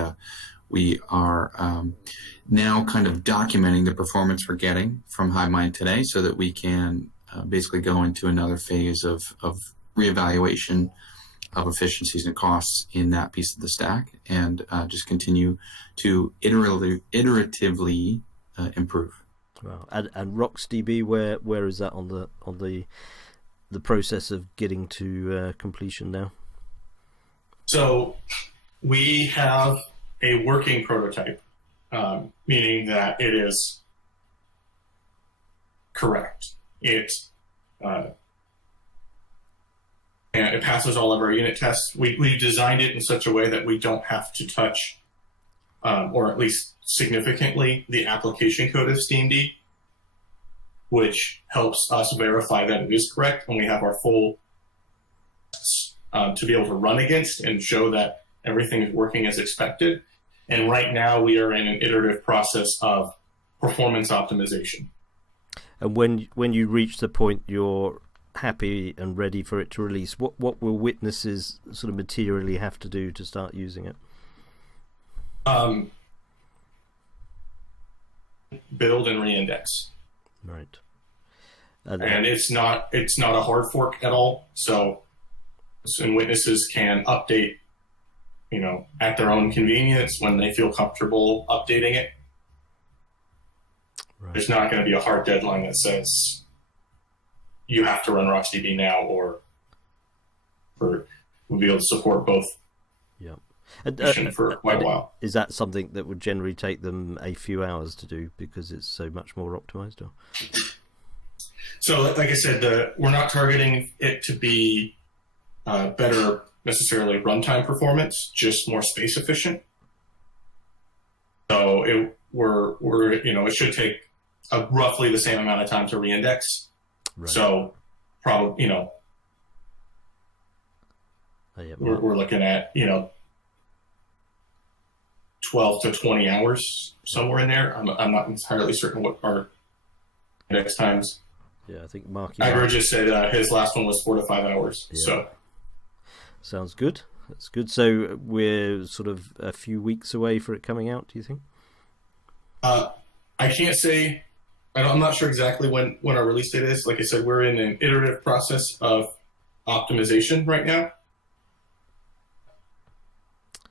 we are now kind of documenting the performance we're getting from HiveMind today, so that we can basically go into another phase of reevaluation of efficiencies and costs in that piece of the stack, and just continue to iteratively improve. Wow. And RocksDB, where is that on the process of getting to completion now? So we have a working prototype, meaning that it is correct. And it passes all of our unit tests. We designed it in such a way that we don't have to touch, or at least significantly, the application code of Steemd, which helps us verify that it is correct when we have our full to be able to run against and show that everything is working as expected. And right now we are in an iterative process of performance optimization. And when you reach the point you're happy and ready for it to release, what will witnesses sort of materially have to do to start using it? Build and reindex. Right. And it's not a hard fork at all. So witnesses can update, at their own convenience when they feel comfortable updating it. Right. There's not going to be a hard deadline that says you have to run RocksDB now, or we'll be able to support both. Yeah. For quite a while. Is that something that would generally take them a few hours to do because it's so much more optimized? Or? So, like I said, we're not targeting it to be better necessarily runtime performance, just more space efficient. So it should take roughly the same amount of time to reindex. Right. So probably we're looking at 12 to 20 hours, somewhere in there. I'm not entirely certain what our index times. Yeah, I think Mark just said his last one was 4 to 5 hours. Yeah. So sounds good. That's good. So we're sort of a few weeks away for it coming out, do you think? I can't say. I'm not sure exactly when our release date is. Like I said, we're in an iterative process of optimization right now.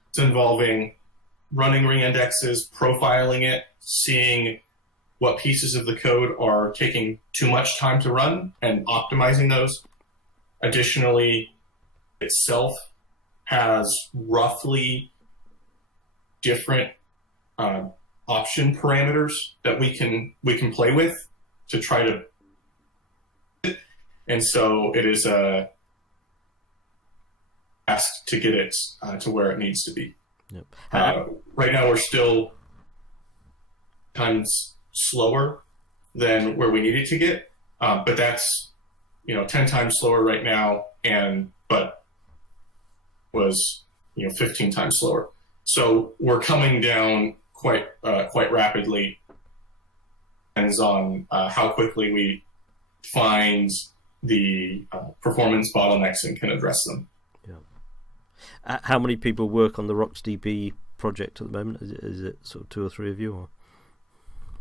It's involving running reindexes, profiling it, seeing what pieces of the code are taking too much time to run, and optimizing those. Additionally, itself has roughly different option parameters that we can play with to try to, and so it is asked to get it to where it needs to be. Yep. Right now we're still times slower than where we need it to get, but that's 10 times slower right now, but was 15 times slower. So we're coming down quite rapidly. Depends on how quickly we find the performance bottlenecks and can address them. Yeah. How many people work on the RocksDB project at the moment? Is it sort of 2 or 3 of you?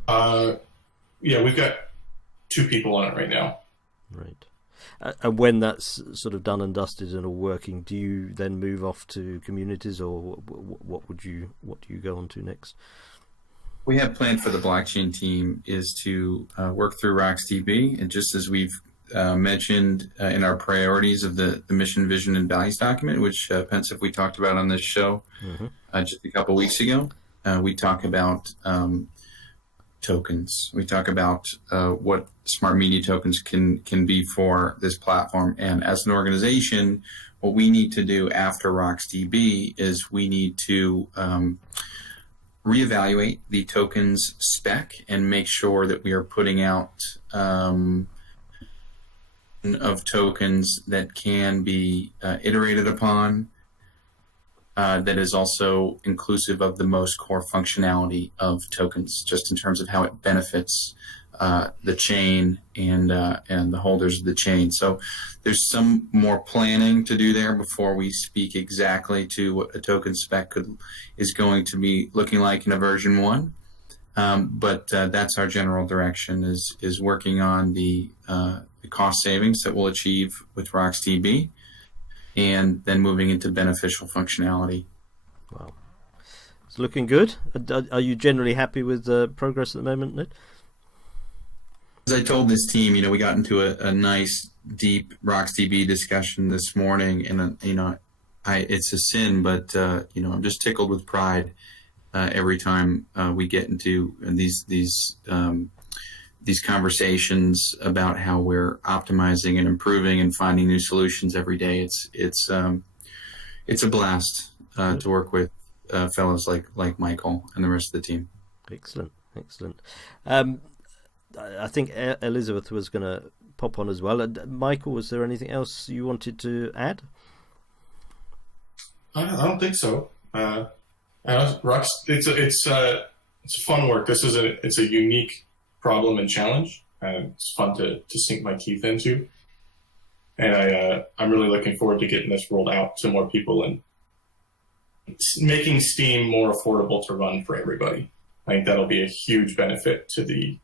Or? yeah, we've got 2 people on it right now. Right. And when that's sort of done and dusted and all working, do you then move off to communities, or what do you go on to next? We have planned for the blockchain team is to work through RocksDB, and just as we've mentioned in our priorities of the mission, vision, and values document, which Pensive we talked about on this show just a couple weeks ago, we talk about tokens. We talk about what smart media tokens can be for this platform. And as an organization, what we need to do after RocksDB is we need to reevaluate the tokens spec and make sure that we are putting out of tokens that can be iterated upon, that is also inclusive of the most core functionality of tokens, just in terms of how it benefits the chain and the holders of the chain. So there's some more planning to do there before we speak exactly to what a token spec is going to be looking like in a version 1. But that's our general direction, is working on the cost savings that we'll achieve with RocksDB, and then moving into beneficial functionality. Wow. It's looking good. Are you generally happy with the progress at the moment, Ned? As I told this team, we got into a nice, deep RocksDB discussion this morning, and it's a sin, but I'm just tickled with pride every time we get into these conversations about how we're optimizing and improving and finding new solutions every day. It's a blast to work with fellows like Michael and the rest of the team. Excellent. I think Elizabeth was going to pop on as well. Michael, was there anything else you wanted to add? I don't think so. Rocks, it's fun work. It's a unique problem and challenge. It's fun to sink my teeth into, and I'm really looking forward to getting this rolled out to more people and making Steem more affordable to run for everybody. I think that'll be a huge benefit to the.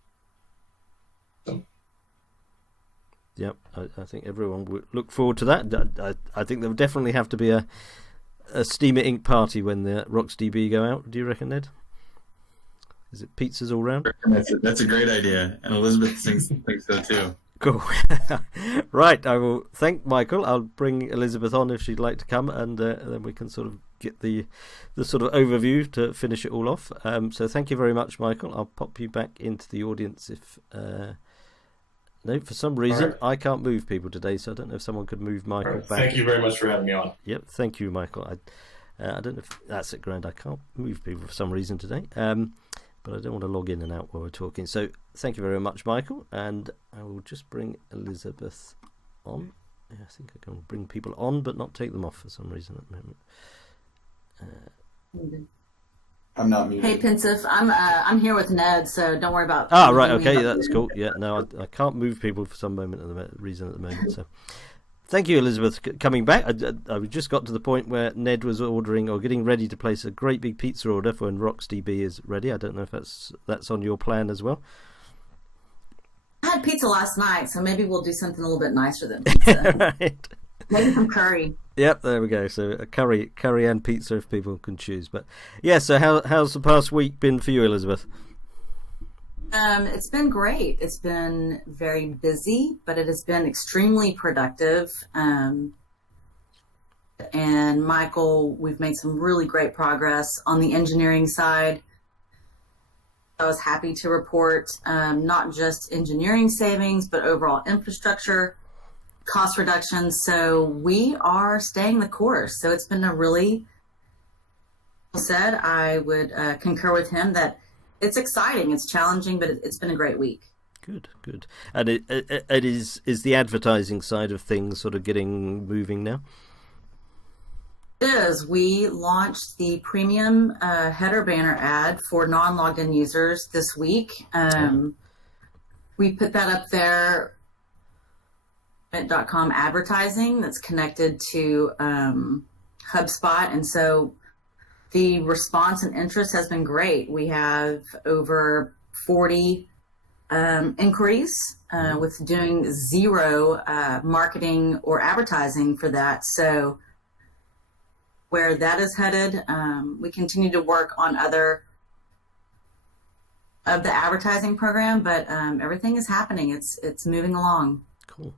Yep, I think everyone would look forward to that. I think there'll definitely have to be a Steemit Inc. party when the RocksDB go out. Do you reckon, Ned? Is it pizzas all round? That's a great idea, and Elizabeth thinks so too. Cool. Right, I will thank Michael. I'll bring Elizabeth on if she'd like to come, and then we can sort of get the sort of overview to finish it all off. So thank you very much, Michael. I'll pop you back into the audience if... No, for some reason, right. I can't move people today, so I don't know if someone could move Michael back. Thank you very much for having me on. Yep, thank you, Michael. I don't know if that's it, Grand. I can't move people for some reason today, but I don't want to log in and out while we're talking. So thank you very much, Michael, and I will just bring Elizabeth on. I think I can bring people on, but not take them off for some reason at the moment. I'm not muted. Hey, Pensive, I'm here with Ned, so don't worry about. Right, okay, that's cool. Yeah, no, I can't move people for some reason at the moment. So, thank you, Elizabeth, coming back. I just got to the point where Ned was ordering or getting ready to place a great big pizza order for when RocksDB is ready. I don't know if that's on your plan as well. I had pizza last night, so maybe we'll do something a little bit nicer than pizza. Right. Maybe some curry. Yep, there we go. So a curry and pizza if people can choose. But yeah, so how's the past week been for you, Elizabeth? It's been great. It's been very busy, but it has been extremely productive. And Michael, we've made some really great progress on the engineering side. I was happy to report not just engineering savings, but overall infrastructure cost reductions. So we are staying the course. So it's been a really, said, I would concur with him that it's exciting, it's challenging, but it's been a great week. Good. And it is the advertising side of things sort of getting moving now? It is. We launched the premium header banner ad for non-logged-in users this week. We put that up there .com advertising that's connected to HubSpot, and so the response and interest has been great. We have over 40 inquiries with doing zero marketing or advertising for that. So where that is headed, we continue to work on other of the advertising program, but everything is happening. It's moving along. Cool.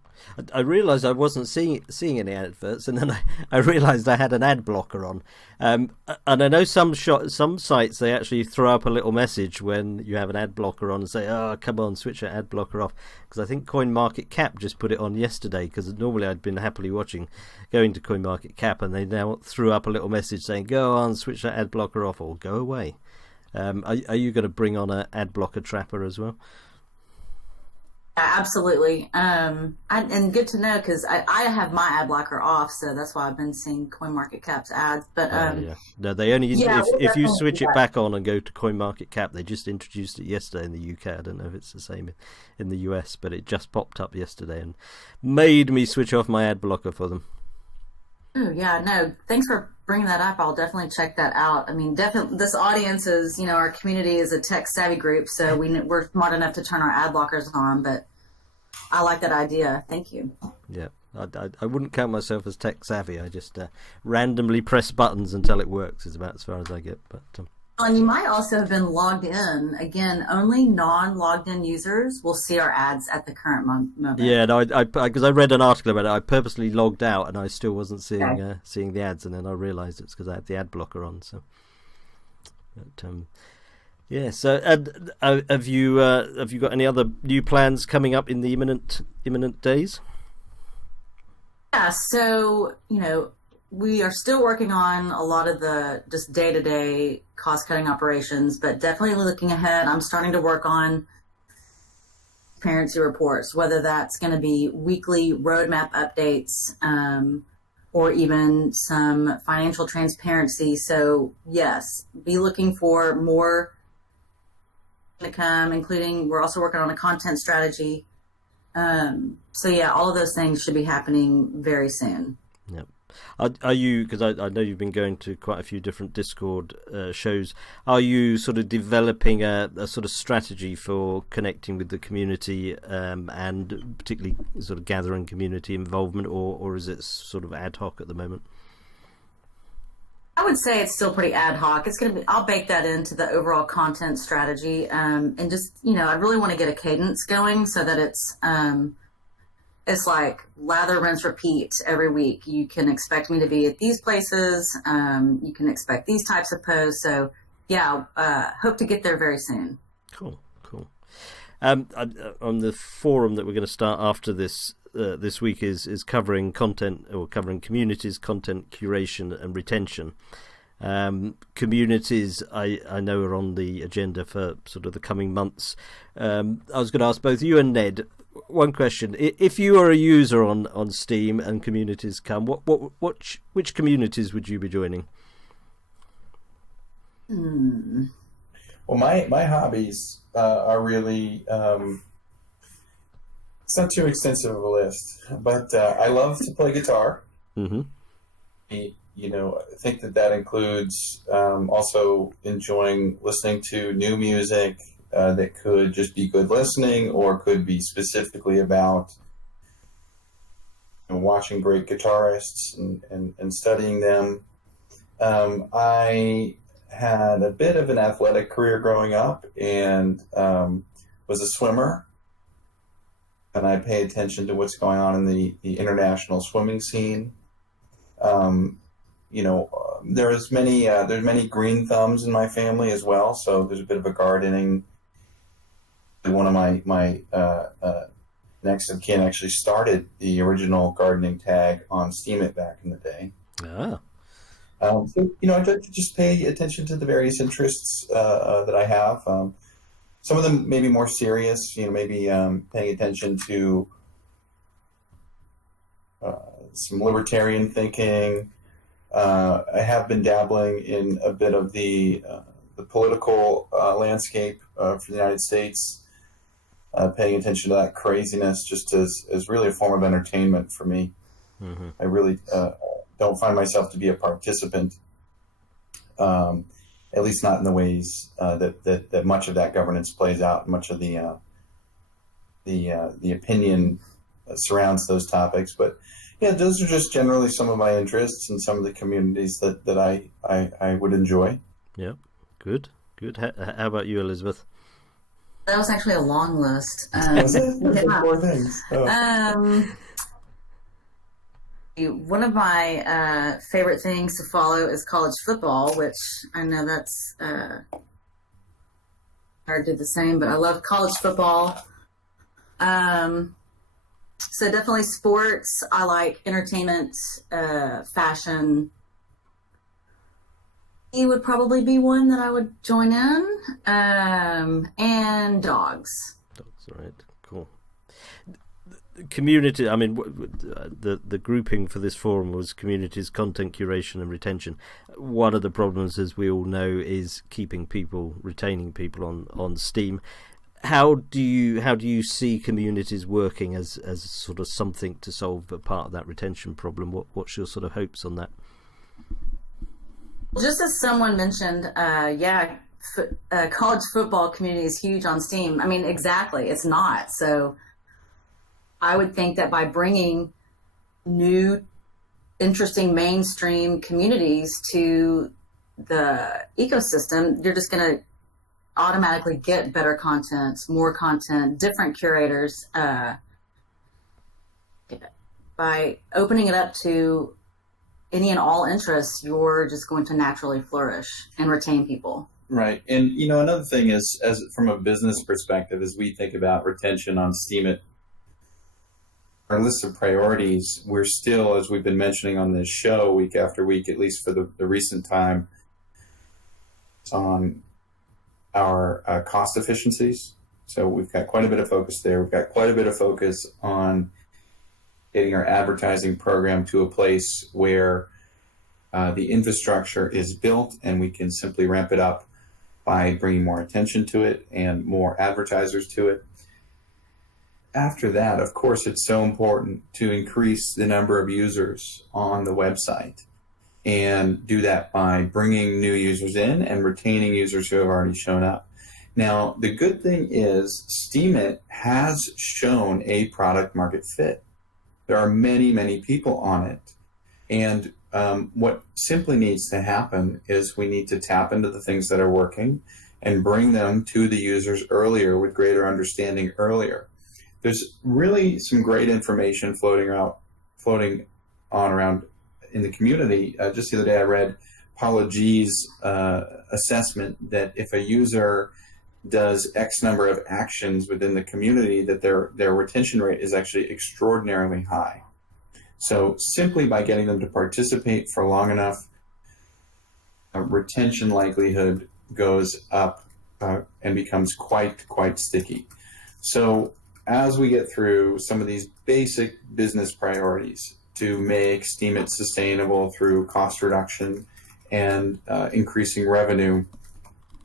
I realised I wasn't seeing any adverts, and then I realised I had an ad blocker on. And I know some sites, they actually throw up a little message when you have an ad blocker on and say, "Oh, come on, switch that ad blocker off." Because I think CoinMarketCap just put it on yesterday. Because normally I'd been happily going to CoinMarketCap, and they now threw up a little message saying, "Go on, switch that ad blocker off, or go away." Are you going to bring on an ad blocker trapper as well? Absolutely. And good to know, because I have my ad blocker off, so that's why I've been seeing CoinMarketCap's ads. But no, they only if you switch it back on and go to CoinMarketCap, they just introduced it yesterday in the UK. I don't know if it's the same in the US, but it just popped up yesterday and made me switch off my ad blocker for them. Oh yeah, no, thanks for bringing that up. I'll definitely check that out. I mean, definitely, this audience is, our community is a tech savvy group, so we're smart enough to turn our ad blockers on. But I like that idea. Thank you. Yeah, I wouldn't count myself as tech savvy. I just randomly press buttons until it works. Is about as far as I get. But and you might also have been logged in. Again, only non-logged in users will see our ads at the current moment. Yeah, no, because I read an article about it. I purposely logged out, and I still wasn't seeing the ads, and then I realised it's because I had the ad blocker on. So, but, yeah. So, have you got any other new plans coming up in the imminent days? Yeah. So, we are still working on a lot of the just day-to-day cost-cutting operations, but definitely looking ahead. I'm starting to work on transparency reports, whether that's going to be weekly roadmap updates or even some financial transparency. So, yes, be looking for more to come, including we're also working on a content strategy. So, yeah, all of those things should be happening very soon. Yep. Are you, because I know you've been going to quite a few different Discord shows, are you sort of developing a sort of strategy for connecting with the community and particularly sort of gathering community involvement, or is it sort of ad hoc at the moment? I would say it's still pretty ad hoc. It's going to be, I'll bake that into the overall content strategy and just, I really want to get a cadence going so that it's like lather, rinse, repeat every week. You can expect me to be at these places. You can expect these types of posts. So, yeah, hope to get there very soon. Cool. On the forum that we're going to start after this week is covering content, or covering communities, content curation and retention. Communities, I know, are on the agenda for sort of the coming months. I was going to ask both you and Ned one question. If you are a user on Steam and communities come, which communities would you be joining? Well, my hobbies are really it's not too extensive of a list, but I love to play guitar. Mm-hmm. I think that includes also enjoying listening to new music that could just be good listening, or could be specifically about watching great guitarists and studying them. I had a bit of an athletic career growing up and was a swimmer. And I pay attention to what's going on in the international swimming scene. There's many green thumbs in my family as well. So there's a bit of a gardening. One of my next of kin actually started the original gardening tag on Steemit back in the day. Ah. So, I just pay attention to the various interests that I have. Some of them may be more serious, maybe paying attention to some libertarian thinking. I have been dabbling in a bit of the political landscape for the United States, paying attention to that craziness just as really a form of entertainment for me. Mm-hmm. I really don't find myself to be a participant, at least not in the ways that much of that governance plays out, much of the the opinion surrounds those topics. But yeah, those are just generally some of my interests and some of the communities that I would enjoy. Yeah, good. How about you, Elizabeth? That was actually a long list. Was it? Yeah. 4 things. Oh. One of my favorite things to follow is college football, which I know that's hard to do the same, but I love college football. So definitely sports. I like entertainment, fashion. He would probably be one that I would join in, and dogs. Dogs, right? Cool. Community. I mean, the grouping for this forum was communities, content curation, and retention. One of the problems, as we all know, is retaining people on Steem. How do you see communities working as sort of something to solve a part of that retention problem? What's your sort of hopes on that? Just as someone mentioned, college football community is huge on Steem. I mean, exactly, it's not. So I would think that by bringing new, interesting mainstream communities to the ecosystem, you're just going to automatically get better content, more content, different curators. By opening it up to any and all interests, you're just going to naturally flourish and retain people. Right. And, another thing is, as from a business perspective, as we think about retention on Steemit, our list of priorities, we're still, as we've been mentioning on this show week after week, at least for the recent time, on our cost efficiencies. So we've got quite a bit of focus there. We've got quite a bit of focus on getting our advertising program to a place where the infrastructure is built and we can simply ramp it up by bringing more attention to it and more advertisers to it. After that, of course, it's so important to increase the number of users on the website, and do that by bringing new users in and retaining users who have already shown up. Now, the good thing is Steemit has shown a product market fit. There are many, many people on it. And what simply needs to happen is we need to tap into the things that are working and bring them to the users earlier with greater understanding earlier. There's really some great information floating on around in the community. Just the other day I read Paula G's assessment that if a user does X number of actions within the community, that their retention rate is actually extraordinarily high. So simply by getting them to participate for long enough, retention likelihood goes up and becomes quite sticky. So as we get through some of these basic business priorities to make Steemit sustainable through cost reduction and increasing revenue,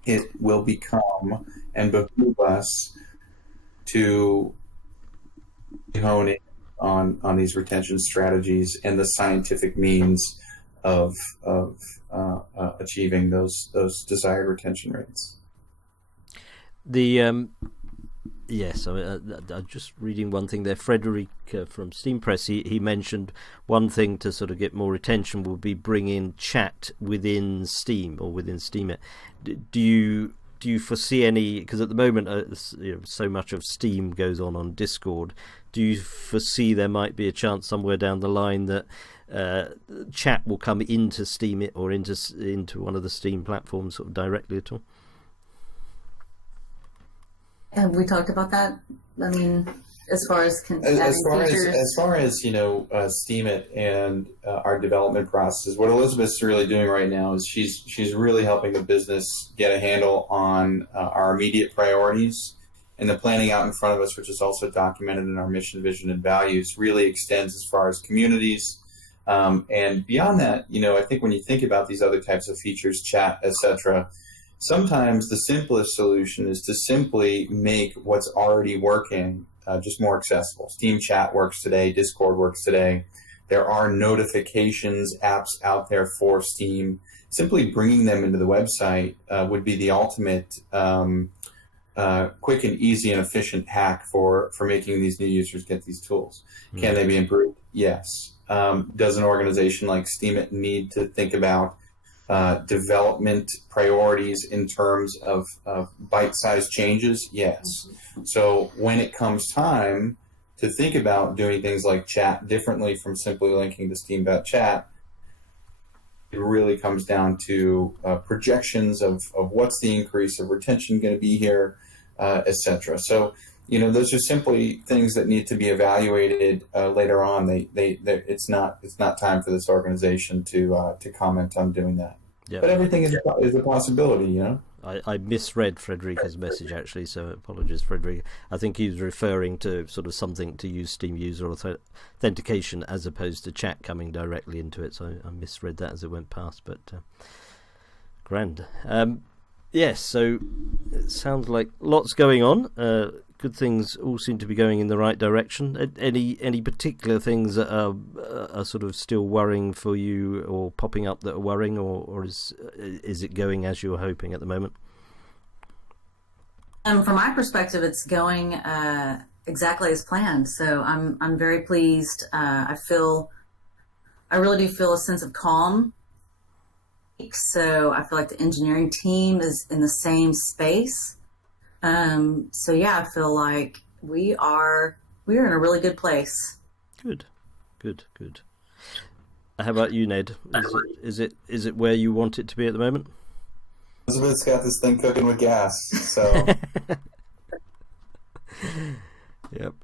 it will become and behoove us to hone in on these retention strategies and the scientific means of achieving those desired retention rates. Yes, I'm just reading one thing there. Frederic from Steam Press, he mentioned one thing to sort of get more attention will be bring in chat within Steem or within Steemit. Do you foresee any? Because at the moment, so much of Steem goes on Discord. Do you foresee there might be a chance somewhere down the line that chat will come into Steemit or into one of the Steem platforms sort of directly at all? Have we talked about that? I mean, as far as Steemit and our development processes, what Elizabeth's really doing right now is she's really helping the business get a handle on our immediate priorities, and the planning out in front of us, which is also documented in our mission, vision, and values, really extends as far as communities. And beyond that, I think when you think about these other types of features, chat, etc., sometimes the simplest solution is to simply make what's already working just more accessible. Steam Chat works today. Discord works today. There are notifications apps out there for Steem. Simply bringing them into the website would be the ultimate quick and easy and efficient hack for making these new users get these tools. Can they be improved? Yes. Does an organization like Steemit need to think about development priorities in terms of bite-sized changes? Yes. So when it comes time to think about doing things like chat differently from simply linking to Steam.chat, it really comes down to projections of what's the increase of retention going to be here, etc. So, those are simply things that need to be evaluated later on. It's not time for this organization to comment on doing that. Yeah. But everything is a possibility, I misread Frederica's message, actually, so apologies, Frederica. I think he was referring to sort of something to use Steam user authentication as opposed to chat coming directly into it, so I misread that as it went past, but grand. Yes, so it sounds like lots going on. Good things all seem to be going in the right direction. Any particular things that are sort of still worrying for you, or popping up that are worrying, or is it going as you're hoping at the moment? From my perspective, it's going exactly as planned. So I'm very pleased. I really do feel a sense of calm. So I feel like the engineering team is in the same space. So yeah, I feel like we're in a really good place. Good. How about you, Ned? Is it where you want it to be at the moment? Elizabeth's got this thing cooking with gas, so. Yep.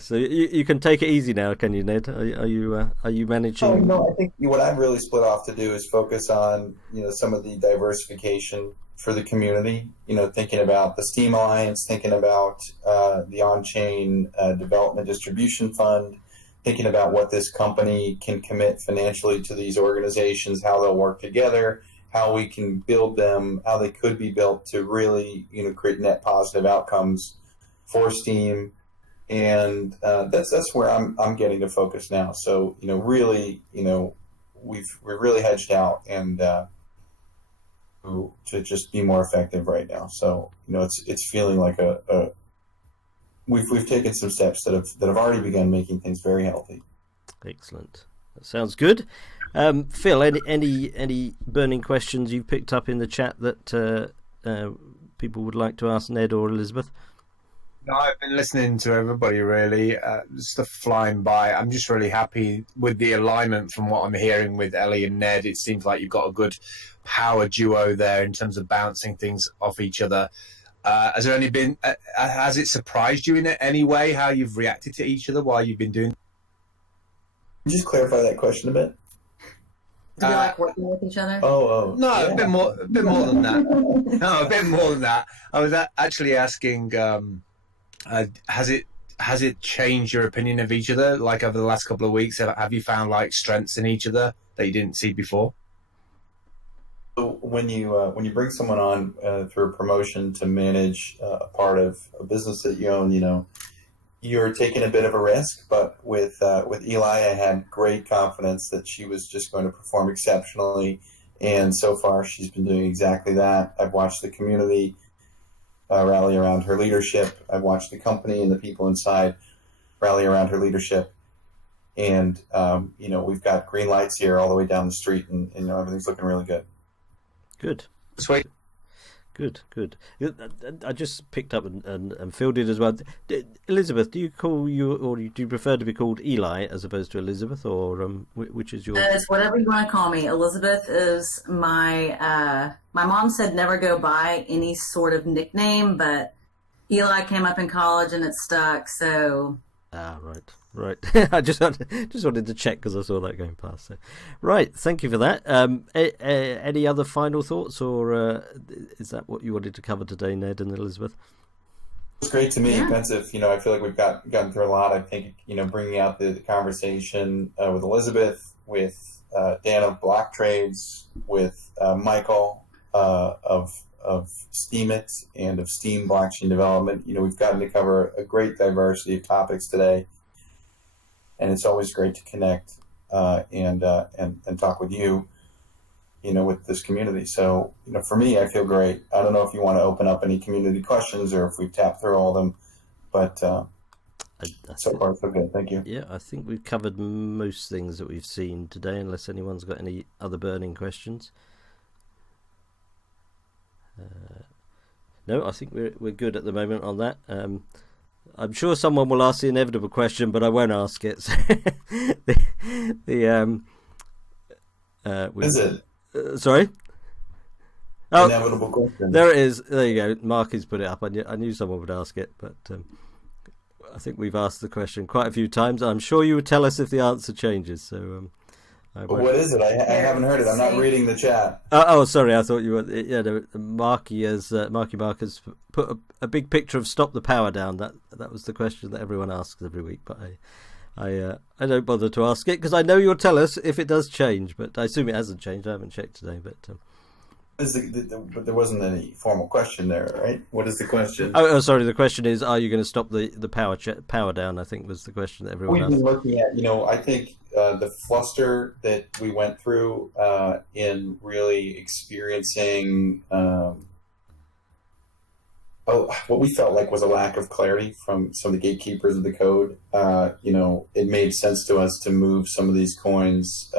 So you can take it easy now, can you, Ned? Are you managing? I think what I've really split off to do is focus on some of the diversification for the community. Thinking about the Steem Alliance, thinking about the on-chain development distribution fund, thinking about what this company can commit financially to these organizations, how they'll work together, how we can build them, how they could be built to really create net positive outcomes for Steem. And that's where I'm getting to focus now. So really we've really hedged out and to just be more effective right now. So it's feeling like we've taken some steps that have already begun making things very healthy. Excellent. That sounds good. Phil, any burning questions you've picked up in the chat that people would like to ask Ned or Elizabeth? No, I've been listening to everybody, really. Stuff flying by. I'm just really happy with the alignment from what I'm hearing with Ellie and Ned. It seems like you've got a good power duo there in terms of bouncing things off each other. Has it surprised you in any way how you've reacted to each other while you've been doing? Can you just clarify that question a bit? Do you like working with each other? No, yeah. a bit more than that. No, a bit more than that. I was actually asking, has it changed your opinion of each other? Like over the last couple of weeks, have you found like strengths in each other that you didn't see before? So when you bring someone on through a promotion to manage a part of a business that you own, you're taking a bit of a risk. But with Eli, I had great confidence that she was just going to perform exceptionally, and so far she's been doing exactly that. I've watched the community rally around her leadership. I've watched the company and the people inside rally around her leadership. And, we've got green lights here all the way down the street, and everything's looking really good. Good. Sweet. Good. I just picked up and Phil did as well. Elizabeth, do you call you, or do you prefer to be called Eli as opposed to Elizabeth, or which is your? It's whatever you want to call me. Elizabeth is my mom said never go by any sort of nickname, but Eli came up in college and it stuck. So. Right. I just wanted to check because I saw that going past. So. Right, thank you for that. Any other final thoughts, or is that what you wanted to cover today, Ned and Elizabeth? It's great to me, Yeah. Pensive. I feel like we've gotten through a lot. I think bringing out the conversation with Elizabeth, with Dan of BlockTrades, with Michael of Steemit and of Steem blockchain development. We've gotten to cover a great diversity of topics today. And it's always great to connect and talk with you. with this community. So, for me, I feel great. I don't know if you want to open up any community questions or if we've tapped through all of them, but so far so good. Thank you. Yeah, I think we've covered most things that we've seen today, unless anyone's got any other burning questions. No, I think we're good at the moment on that. I'm sure someone will ask the inevitable question, but I won't ask it. So Is it? Sorry? Oh, inevitable question. There it is. There you go. Mark has put it up. I knew someone would ask it, but I think we've asked the question quite a few times. I'm sure you would tell us if the answer changes. So, what is it? I haven't heard it. I'm not reading the chat. Oh, sorry. I thought you were. Yeah, Marky Mark has put a big picture of "Stop the Power Down." That was the question that everyone asks every week, but I don't bother to ask it because I know you'll tell us if it does change. But I assume it hasn't changed. I haven't checked today, but. But there wasn't any formal question there, right? What is the question? Oh, sorry. The question is, are you going to stop the power down? I think was the question that everyone asked. We've been looking at, I think the fluster that we went through in really experiencing what we felt like was a lack of clarity from some of the gatekeepers of the code. It made sense to us to move some of these coins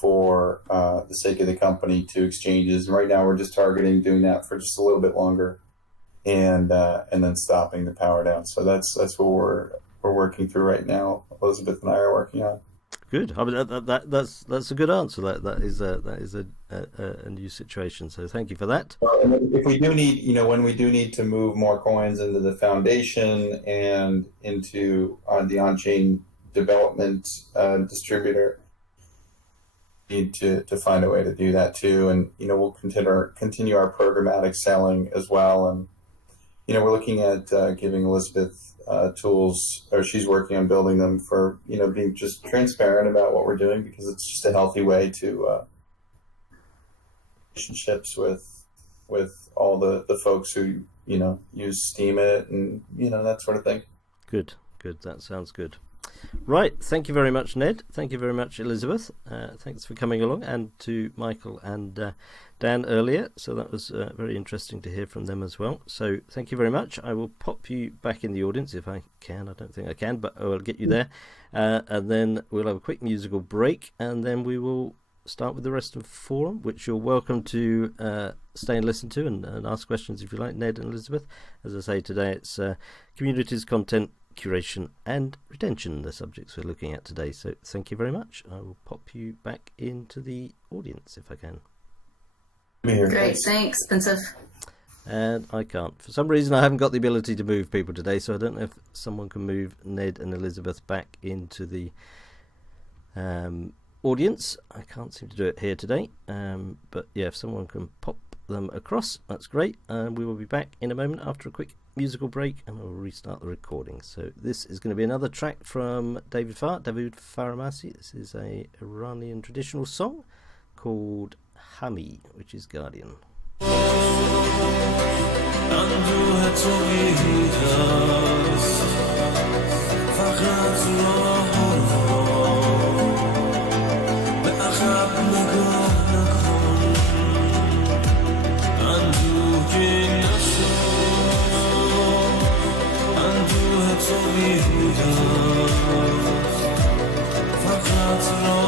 for the sake of the company to exchanges. And right now we're just targeting doing that for just a little bit longer and then stopping the power down. So that's what we're working through right now. Elizabeth and I are working on. Good. I mean, that's a good answer. That is a new situation. So thank you for that. And if we do need, when we do need to move more coins into the foundation and into the on-chain development distributor, need to find a way to do that too. And we'll continue our programmatic selling as well. And we're looking at giving Elizabeth tools, or she's working on building them for being just transparent about what we're doing, because it's just a healthy way to relationships with all the folks who use Steemit and that sort of thing. Good. That sounds good. Right, thank you very much, Ned. Thank you very much, Elizabeth. Thanks for coming along, and to Michael and Dan earlier. So that was very interesting to hear from them as well. So thank you very much. I will pop you back in the audience if I can. I don't think I can, but I will get you there. And then we'll have a quick musical break, and then we will start with the rest of the forum, which you're welcome to stay and listen to and ask questions if you like, Ned and Elizabeth. As I say, today it's communities, content, curation and retention, the subjects we're looking at today. So thank you very much. I will pop you back into the audience if I can. Great, thanks, Spencer. And I can't. For some reason I haven't got the ability to move people today, so I don't know if someone can move Ned and Elizabeth back into the audience. I can't seem to do it here today. But yeah, if someone can pop them across, that's great. And we will be back in a moment after a quick musical break, and we'll restart the recording. So this is going to be another track from David Faramasi. This is a Iranian traditional song called Hami, which is Guardian. فقط